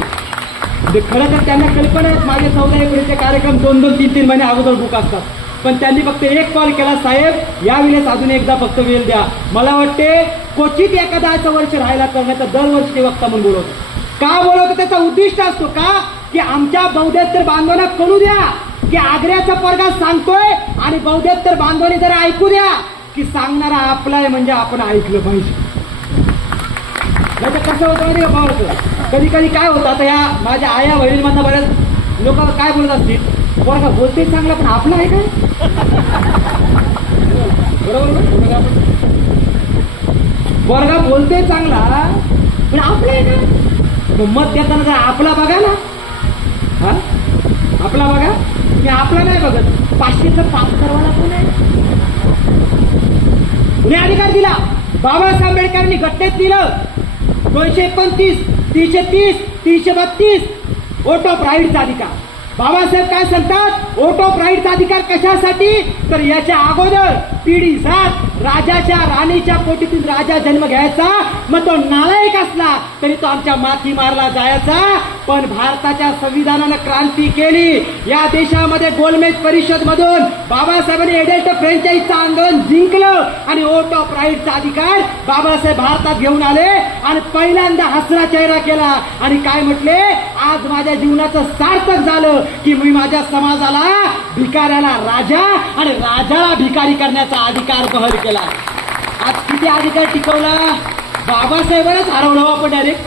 म्हणजे खरं तर त्यांना कल्पना आहे माझे 14 एप्रिलचे कार्यक्रम 2-2, 3-3 महिने अगोदर बुक असतात. पण त्यांनी फक्त एक कॉल केला, साहेब यावेळेस अजून एकदा फक्त वेळ द्या. मला वाटते क्वचित एखादा असं वर्ष राहायला करण्यात दरवर्षी ते वक्ता म्हणून बोलवतो. का बोलवतो, त्याचा उद्दिष्ट असतो का की आमच्या बौद्धेतर बांधवांना कळू द्या की आग्र्याचा पोरगा सांगतोय आणि बौद्धेतर बांधवांनी जरा ऐकू द्या की सांगणारा आपला आहे म्हणजे आपण ऐकलं पाहिजे. नाही तर कसं होतं माहिती का भावाचं, कधी कधी काय होतं, आता ह्या माझ्या आया बहिणींमधनं बऱ्याच लोक काय बोलत असतील, पोरगा बोलते चांगला पण आपला आहे काय, बरोबर ना? पोरगा बोलते चांगला पण आपला आहे का, मत देताना जर आपला बघा ना, हा आपला बघा, मी आपला नाही बघत. 500चं पास करवायला कोण आहे, कुणी अधिकार दिला? बाबासाहेब आंबेडकरांनी घटनेत दिलं 229, 330, 332 वोट ऑफ राईटचा अधिकार. बाबासाहेब काय सांगतात, वोट ऑफ राईटचा अधिकार कशासाठी, तर याच्या अगोदर पिढी जात राजाच्या राणीच्या पोटीतून राजा जन्म घ्यायचा, मग तो नालायक असला तरी तो आमच्या माथी मारला जायचा. पण भारताच्या संविधानानं क्रांती केली, या देशामध्ये गोलमेज परिषद मधून बाबासाहेबांनी एडेल्ट फ्रँचाईजचं आंदोलन जिंकलं आणि वोट ऑफ राईटचा अधिकार बाबासाहेब भारतात घेऊन आले आणि पहिल्यांदा हसरा चेहरा केला आणि काय म्हटले, आज माझ्या जीवनाचं सार्थक झालं की मी माझ्या समाजाला भिकाऱ्याला राजा आणि राजाला भिकारी करण्याचा अधिकार बहर केला. आज किती अधिकार टिकवला, बाबासाहेबांनाच हरवलं आपण डायरेक्ट,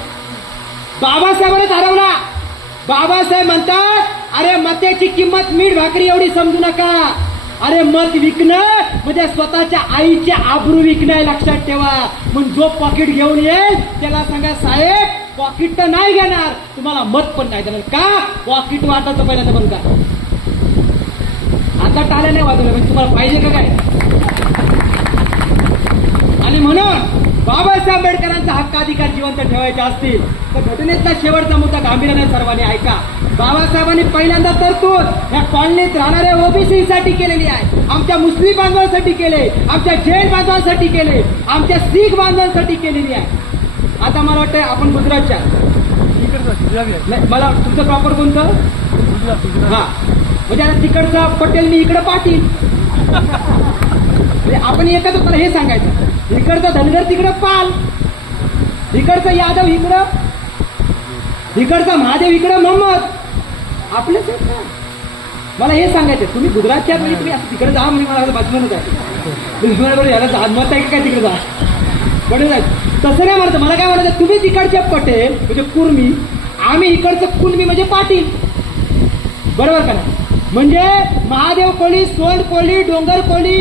बाबासाहेबांनाच हरवला. बाबासाहेब म्हणतात, अरे मताची किंमत मीठ भाकरी एवढी समजू नका, अरे मत विकणं म्हणजे स्वतःच्या आईचे आबरू विकणं, लक्षात ठेवा. म्हणून जो पॉकेट घेऊन येईल त्याला सांगा, साहेब पॉकेट तर नाही घेणार, तुम्हाला मत पण नाही देणार. का? पॉकेट वाटायचं पहिल्यांदा बंद का, आता टाळ्या नाही वाजवल्या म्हणजे तुम्हाला पाहिजे का काय. आणि म्हणून बाबासाहेब आंबेडकरांचा हक्क अधिकार जिवंत ठेवायचे असतील तर घटनेतला शेवटचा मुद्दा गांभीर्याने सर्वांनी ऐका. बाबासाहेबांनी पहिल्यांदा तरतूद या कॉलनीत राहणाऱ्या ओबीसी साठी केलेली आहे, आमच्या मुस्लिम बांधवांसाठी केले, आमच्या जैन बांधवांसाठी केले, आमच्या शीख बांधवांसाठी केलेली आहे. आता मला वाटतं आपण गुजरातच्या नाही, मला तुमचं प्रॉपर कोणतं, हा म्हणजे आता तिकडचा पटेल मी इकडं पाटील, आपण एकच मला हे सांगायचं, इकडचा धनगर तिकडं पाल, इकडचा यादव इकडं, इकडचा महादेव इकडं मोहम्मद, आपलेच आहेत ना. मला हे सांगायचं, तुम्ही गुजरातच्या वेळी तुम्ही असं तिकडे जा म्हणजे मला बाजूनच आहे, तुम्ही बरोबर याला मत आहे काय तिकडे जा पटेल, तसं नाही म्हणतं. मला काय म्हणायचं, तुम्ही तिकडचे पटेल म्हणजे कुर्मी, आम्ही इकडचं कुणबी म्हणजे पाटील, बरोबर का नाही. म्हणजे महादेव कोळी, सोंड कोळी, डोंगर कोळी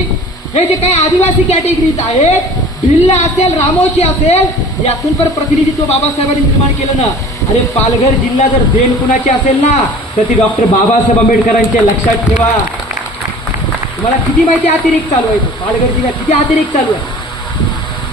हे जे काही आदिवासी कॅटेगरीज आहेत, भिल्ल असेल, रामोशी असेल, यातून पण प्रतिनिधित्व बाबासाहेबांनी निर्माण केलं ना. अरे पालघर जिल्हा जर देण कुणाची असेल ना तर ती डॉक्टर बाबासाहेब आंबेडकरांचे, लक्षात ठेवा. तुम्हाला किती माहिती अतिरेक चालू आहे, पालघर जिल्ह्यात किती अतिरेक चालू आहे.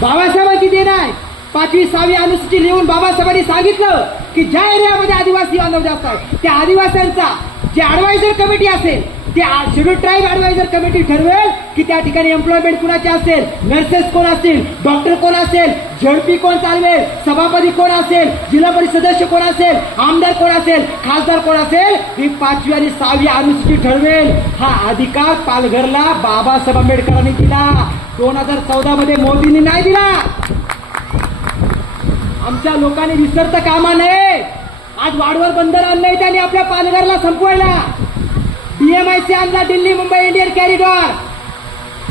बाबासाहेबांची देण आहे, 5वी 6वी अनुसूची लिहून बाबासाहेबांनी सांगितलं की ज्या एरियामध्ये आदिवासी बांधव जास्त आहे त्या आदिवासींचा जे ऍडवायझर कमिटी असेल, ते शेड्यूल ट्राईब ऍडवायझर कमिटी ठरवेल की त्या ठिकाणी एम्प्लॉयमेंट कुणाचे असेल, नर्सेस कोण असतील, डॉक्टर कोण असेल, झडपी कोण चालवेल, सभापती कोण असेल, जिल्हा परिषद सदस्य कोण असेल, आमदार कोण असेल, खासदार कोण असेल, ही 5वी आणि 6वी अनुसूची ठरवेल. हा अधिकार पालघरला बाबासाहेब आंबेडकरांनी दिला, 2014 मध्ये मोदींनी नाही दिला. आमच्या लोकांनी विसरता कामा नये. आज वाडवर बंदर आणलंय त्यांनी आपल्या पालघरला संपवायला. डीएमआयसी आणला, दिल्ली मुंबई इंडियन कॅरिडॉर.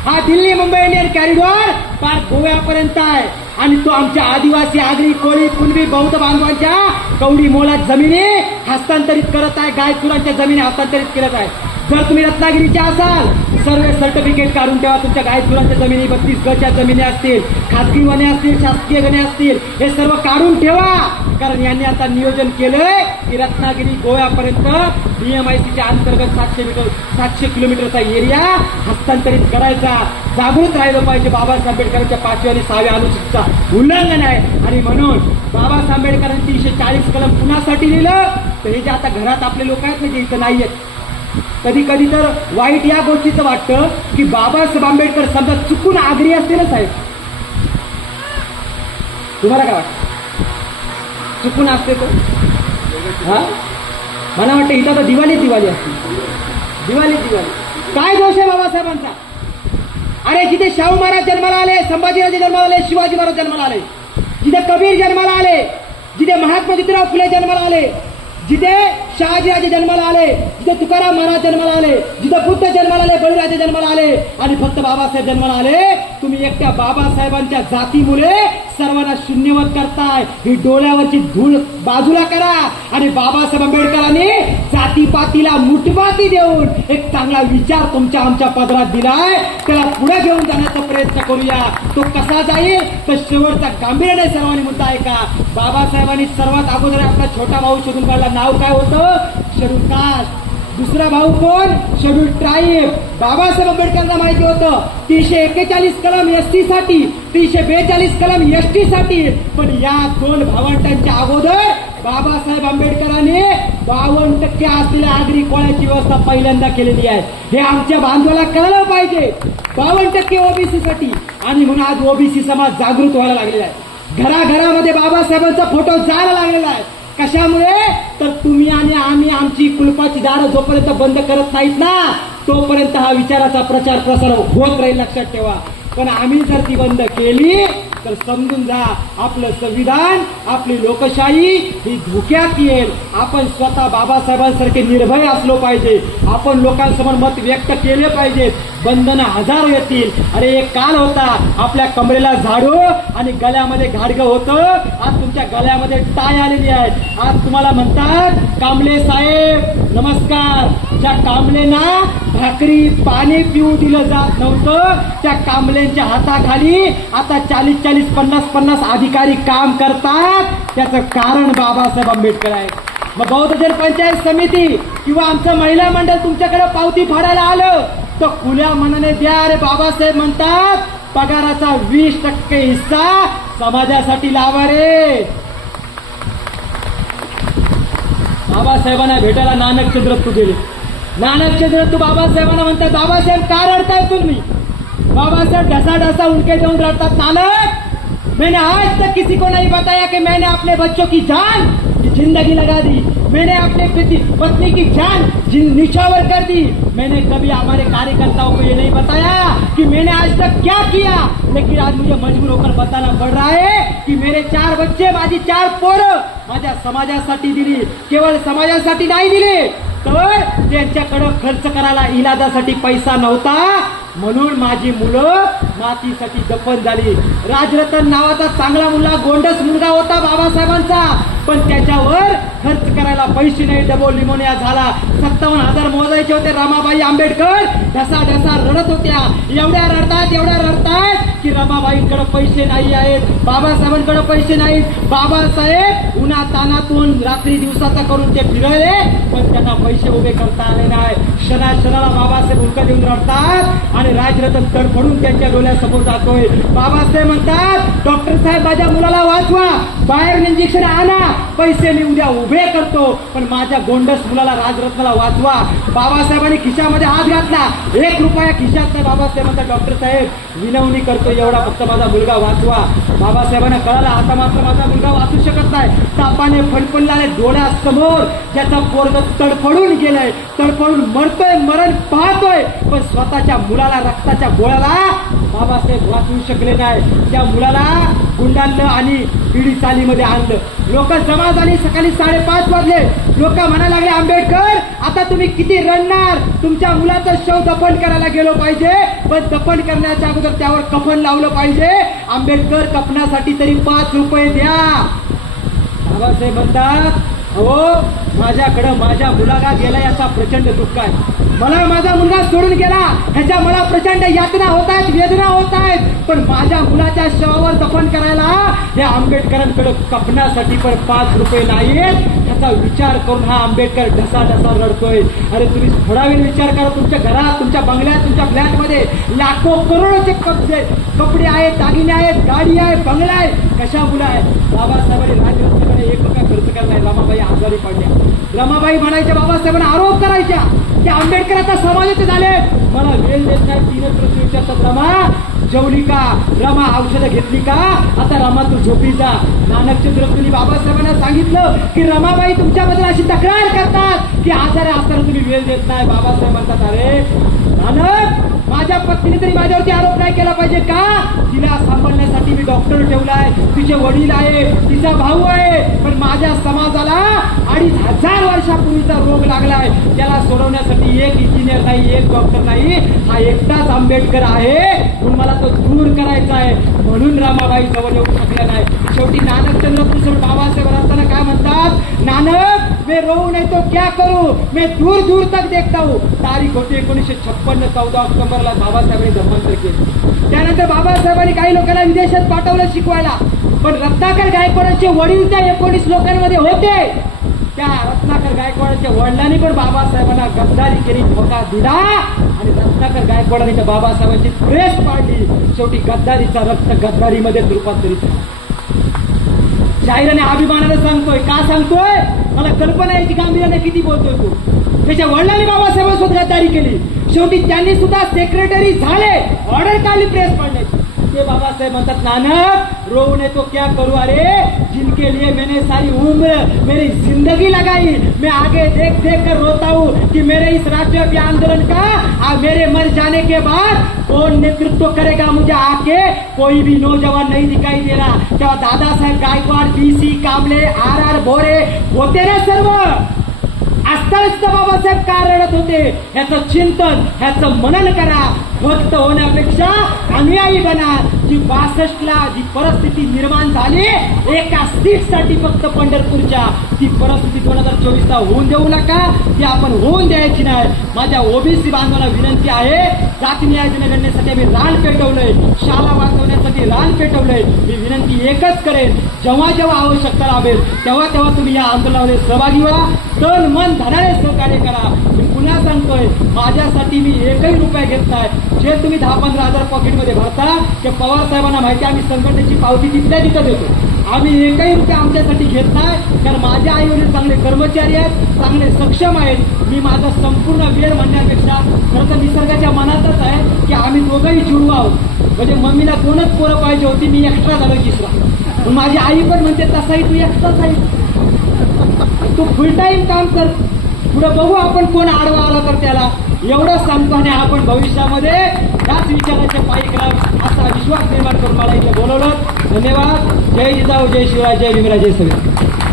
हा दिल्ली मुंबई इंडियन कॅरिडॉर पार गोव्यापर्यंत आहे आणि तो आमच्या आदिवासी, आगरी, कोळी, कुणबी, बौद्ध बांधवांच्या कवडी मोलात जमिनी हस्तांतरित करत आहे, गायचुरांच्या जमिनी हस्तांतरित करत आहे. जर तुम्ही रत्नागिरीच्या असाल, सर्वे सर्टिफिकेट काढून ठेवा. तुमच्या गायचुरांच्या जमिनी 32 गच्या जमिनी असतील, खाजगी वने असतील, शासकीय वने असतील, हे सर्व काढून ठेवा. कारण यांनी आता नियोजन केलंय की रत्नागिरी गोव्यापर्यंत डीएमआयसीच्या अंतर्गत 700 किलोमीटरचा एरिया हस्तांतरित करायचा. जागृत राहिलं पाहिजे. बाबासाहेब आंबेडकरांच्या 5वी आणि 6व्या अनुसूचीचा उल्लंघन आहे आणि म्हणून बाबासाहेब आंबेडकरांनी 340 कलम कुणासाठी लिहिलं तर हे जे आता घरात आपले लोक आहेत ना, जे इथं नाही आहेत, कधी कधी तर वाईट या गोष्टीचं वाटतं की बाबासाहेब आंबेडकर समजा चुकून आगरी असते ना साहेब, तुम्हाला काय वाटतं, चुकून असते तर हा मला वाटतं इथं तर दिवाळी असते, दिवाळी काय दोष आहे बाबासाहेबांचा. अरे जिथे शाहू महाराज जन्माला आले, संभाजीराजे जन्माला आले, शिवाजी महाराज जन्माला आले, जिथे कबीर जन्माला आले, जिथे महात्मा ज्योतिराव फुले जन्माला आले, जिथे शहाजीराजे जन्माला आले, जिथे तुकाराम महाराज जन्माला आले, जिथे बुद्ध जन्माला आले, बळीराजे जन्माला आले आणि फक्त बाबासाहेब जन्माला आले. तुम्ही एकट्या बाबासाहेबांच्या जातीमुळे सर्वांना शून्यवत करताय. ही डोळ्यावरची धूळ बाजूला करा आणि बाबासाहेब आंबेडकरांनी जातीपातीला मुठबाती देऊन एक चांगला विचार तुमच्या आमच्या पदरात दिलाय. त्याला पुढे घेऊन जाण्याचा प्रयत्न करूया. तो कसा जाईल तर शेवटचा गांभीर्याने सर्वांनी मुद्दा आहे का, बाबासाहेबांनी सर्वात अगोदर आपला छोटा भाऊ शोधून काढला. नाव काय होतं? Schedule caste. दुसरा भाऊ कोण? Schedule tribe. बाबासाहेब आंबेडकरांना माहिती होतं 341 कलम एसटी साठी, 342 कलम एसटी साठी. पण या दोन भावंडांच्या अगोदर बाबासाहेब आंबेडकरांनी 52% असलेल्या आगरी कोळ्याची व्यवस्था पहिल्यांदा केलेली आहे. हे आमच्या बांधवाला कळलं पाहिजे. 52% ओबीसी साठी. आणि म्हणून आज ओबीसी समाज जागृत व्हायला लागलेला आहे. घराघरामध्ये बाबासाहेबांचा फोटो जायला लागलेला आहे. कशामुळे? तर तुम्ही आणि आम्ही आमची कुलपाची दारं जोपर्यंत बंद करत नाहीत ना, तोपर्यंत हा विचाराचा प्रचार प्रसार होत राहील, लक्षात ठेवा. पण आम्ही जर ती बंद केली तर समजून जा, आपलं संविधान, आपली लोकशाही ही धोक्यात येईल. आपण स्वतः बाबासाहेबांसारखे निर्भय असलो पाहिजे. आपण लोकांसमोर मत व्यक्त केले पाहिजेत. बंधनं हजारो येतील. अरे एक काल होता, आपल्या कमरेला झाडू आणि गळ्यामध्ये घाडगं होतं. आज तुमच्या गळ्यामध्ये टाय आलेली आहे. आज तुम्हाला म्हणतात कांबळे साहेब नमस्कार. ज्या कांबळेंना भाकरी पाणी पिऊ दिलं जात नव्हतं, त्या कांबळेंच्या हाताखाली आता 40-40, 50-50 अधिकारी काम करतात. त्याचं कारण बाबासाहेब आंबेडकर आहे. मग बहुजन पंचायत समिती किंवा आमचं महिला मंडळ तुमच्याकडे पावती फाडायला आलं तर खुल्या मनाने द्या. अरे बाबासाहेब म्हणतात पगाराचा 20% हिस्सा समाजासाठी लावा रे. बाबासाहेबांना भेटायला नानक चंद्रत्तू गेले. नानक चंद्रत्तू बाबासाहेबांना म्हणतात, बाबासाहेब का रडताय तुम्ही? बाबासाहेब ढसा ढसा उनके देऊन रडतात. नानक, मैंने आज तक किसी को नहीं बताया कि मैंने अपने बच्चों की जान जिंदगी लगा दी. मैंने अपने पत्नी की जान निछावर कर दी. मैंने कभी हमारे कार्यकर्ताओं को ये नहीं बताया कि मैंने आज तक क्या किया. लेकिन आज मुझे मजबूर होकर बताना पड़ रहा है की मेरे 4 बच्चे, माझी 4 पोरं माझ्या समाजासाठी दिली. केवळ समाजासाठी नाही दिली, तर त्यांच्याकडे खर्च करायला इलाजासाठी पैसा नव्हता. म्हणून माझी मुलं मातीसाठी दफन झाली. राजरतन नावाचा चांगला मुलगा, गोंडस मुलगा होता बाबासाहेबांचा, पण त्याच्यावर खर्च करायला पैसे नाही. डबल लिमोनिया झाला. 57,000 मोजायचे होते. रमाबाई आंबेडकर ढसा ढसा रडत होत्या. एवढ्या रडतायत की रमाबाईंकडे पैसे नाही आहेत, बाबासाहेबांकडे पैसे नाहीत. बाबासाहेब उन्हा तानातून रात्री दिवसाचा करून ते फिरले, पण त्यांना पैसे उभे करता आले नाही. क्षणाला बाबासाहेब उलका देऊन रडतात आणि राजरतन तडफडून त्यांच्या डोळ्यासमोर जातोय. बाबासाहेब म्हणतात, डॉक्टर साहेब माझ्या मुलाला वाचवा, बाहेर इंजेक्शन आणा, पैसे मी उद्या उभे करतो, पण माझ्या गोंडस मुलाला राजरत्नाला वाचवा. बाबासाहेबांनी खिशामध्ये हात घातला. 1 रुपया खिशात नाही. बाबासाहेब म्हणतात, डॉक्टर साहेब विनवणी करतो, एवढा फक्त माझा मुलगा वाचवा. बाबासाहेबांना कळाला आता मात्र माझा मुलगा वाचू शकत नाही. तापाने फणफणलेले डोळ्यासमोर ज्याचा पोरग तडफडून गेलाय, तडफडून मरतोय, मरण पाहतोय, पण स्वतःच्या मुलाला रक्ताच्या गोळ्याला बाबासाहेब वाचवू शकले नाही. त्या मुलाला गुंडांना आणि पिढी चालीमध्ये आणलं. लोक जमा झाली. सकाळी 5:30 वाजले. लोक म्हणायला लागले, आंबेडकर आता तुम्ही किती रडणार? तुमच्या मुलाचं शव दफन करायला गेलो पाहिजे, पण दफन करण्याच्या अगोदर त्यावर कफन लावलं पाहिजे. आंबेडकर कफनासाठी तरी 5 रुपये द्या. बाबासाहेब म्हणतात, हो माझ्याकडं माझ्या मुलाला गेला याचा प्रचंड दुःख आहे. मला माझा मुलगा सोडून गेला ह्याच्या मला प्रचंड यातना होत आहेत, वेदना होत आहेत, पण माझ्या मुलाच्या शवावर दफन करायला या आंबेडकरांकडे कफनासाठी पण 5 रुपये नाहीत. ह्याचा विचार करून हा आंबेडकर ढसा ढसा रडतोय. अरे तुम्ही थोडा वेळ विचार करा. तुमच्या घरात, तुमच्या बंगल्यात, तुमच्या फ्लॅटमध्ये लाखो करोडोचे कपडे आहेत, दागिने आहेत, गाडी आहे, बंगला आहे. कशा मुलं आहेत? बाबासाहेबांनी राजरत्नाकडे 1 रुपया खर्च करणार. रमाबाई आजारी पडल्या. रमाबाई म्हणायच्या, बाबासाहेबांना आरोप करायच्या की आंबेडकर आता समाजाचे झाले. मला वेळ देत नाही. 3 प्रश्न विचारतात. रमा जेवली का? रमा औषधं घेतली का? आता रमा तू झोपी जा. नानक चंद्रत्तूंनी बाबासाहेबांना सांगितलं की रमाबाई तुमच्याबद्दल अशी तक्रार करतात की आजारी असताना तुम्ही वेळ देत नाही. बाबासाहेब म्हणतात, अरे नानक, माझ्या पत्नीने तरी माझ्यावरती आरोप नाही केला पाहिजे का? तिला सांभाळण्यासाठी मी डॉक्टर ठेवलाय, तिचे वडील आहे, तिचा भाऊ आहे, पण माझ्या समाजाला 2500 वर्षापूर्वीचा रोग लागलाय, त्याला सोडवण्यासाठी एक इंजिनियर नाही, एक डॉक्टर नाही, हा एकटाच आंबेडकर आहे. म्हणून मला तो दूर करायचा आहे. म्हणून रामाबाई जवळ येऊ शकल्या नाही. शेवटी नानकचंद्र कुशल बाबासाहेब असताना काय म्हणतात? नानक, मैं रोऊ नहीं तो क्या करू, मैं दूर दूर तक देखता हूँ. तारीख होती 1956, 14 ऑक्टोबरला बाबासाहेबांनी धर्मांतर केलं. त्यानंतर बाबासाहेबांनी काही लोकांना विदेशात पाठवलं शिकवायला, पण रत्नाकर गायकवाडांचे वडील त्या 19 लोकांमध्ये होते. त्या रत्नाकर गायकवाडांच्या वडिलांनी पण बाबासाहेबांना गद्दारी केली, धोका दिला आणि रत्नाकर गायकवाडांनी त्या बाबासाहेबांची प्रेस पाडली. शेवटी गद्दारीचा रक्त गद्दारीमध्ये रूपांतरित झाला. शाहिराने अभिमानानं सांगतोय. का सांगतोय? मला कल्पना याची गांभीर्याने किती बोलतोय तू. त्याच्या वडिलांनी बाबासाहेबांसोबत गद्दारी केली. शेवटी त्यांनी सुद्धा सेक्रेटरी झाले, ऑर्डर काढली प्रेस पाडण्याची. ते बाबासाहेब म्हणतात, नानक, रो नहीं तो क्या करूं, अरे जिनके लिए मैंने सारी उम्र मेरी जिंदगी लगाई, मैं आगे देख देख कर रोता हूँ कि मेरे इस राष्ट्रव्यापी आंदोलन का मेरे मर जाने के बाद कौन नेतृत्व करेगा मुझे आके, कोई भी नौजवान नहीं दिखाई दे रहा. तेव्हा दादासाहेब गायकवाड, BC कांबळे, RR भोरे होते रे सर्व. असताना सुद्धा बाबासाहेब का रडत होते? ह्याचं चिंतन, ह्याचं मनन करा. भक्त होण्यापेक्षा अनुयायी बना. जी 62ला जी परिस्थिती निर्माण झाली एका सीटसाठी फक्त पंढरपूरच्या, ती परिस्थिती 2024ला होऊन देऊ नका. ती आपण होऊन द्यायची नाही. माझ्या ओबीसी बांधवांना विनंती आहे, जाती न्याय जनगणनेसाठी मी रान पेटवलंय, शाळा वाचवण्यासाठी रान पेटवलंय. मी विनंती एकच करेन, जेव्हा जेव्हा आवश्यकता लाभेल तेव्हा तेव्हा तुम्ही या आंदोलनामध्ये सहभागी व्हा, तन मन धनाने सहकार्य करा. मी पुन्हा सांगतोय, माझ्यासाठी मी एकही रुपया घेत नाही. जे तुम्ही 10-15 हजार पॉकेटमध्ये भरता ते पवार साहेबांना माहिती, आम्ही संघटनेची पावती तिथल्या तिथं देतो. आम्ही एकही रुपया आमच्यासाठी घेत नाही, कारण माझ्या आईवडील चांगले कर्मचारी आहेत, चांगले सक्षम आहेत. मी माझा संपूर्ण वेळ म्हणण्यापेक्षा खरं तर निसर्गाच्या मनातच आहे की आम्ही दोघंही जुळू आहोत. म्हणजे मम्मीला 2च पोरं पाहिजे होती, मी एक्स्ट्रा झालो 3रा. माझी आई पण म्हणते तसाही तू एक्स्ट्राच आहे, तू फुल टाइम काम कर, पुढे बघू आपण कोण आडवा आला तर त्याला. एवढंच सांगतो आणि आपण भविष्यामध्ये याच विचाराचे पायी करावं असा विश्वास निर्माण करून मला इथे बोलवलं. धन्यवाद. जय जिजाऊ, जय शिवराय, जय भीमराव, जय सगळे.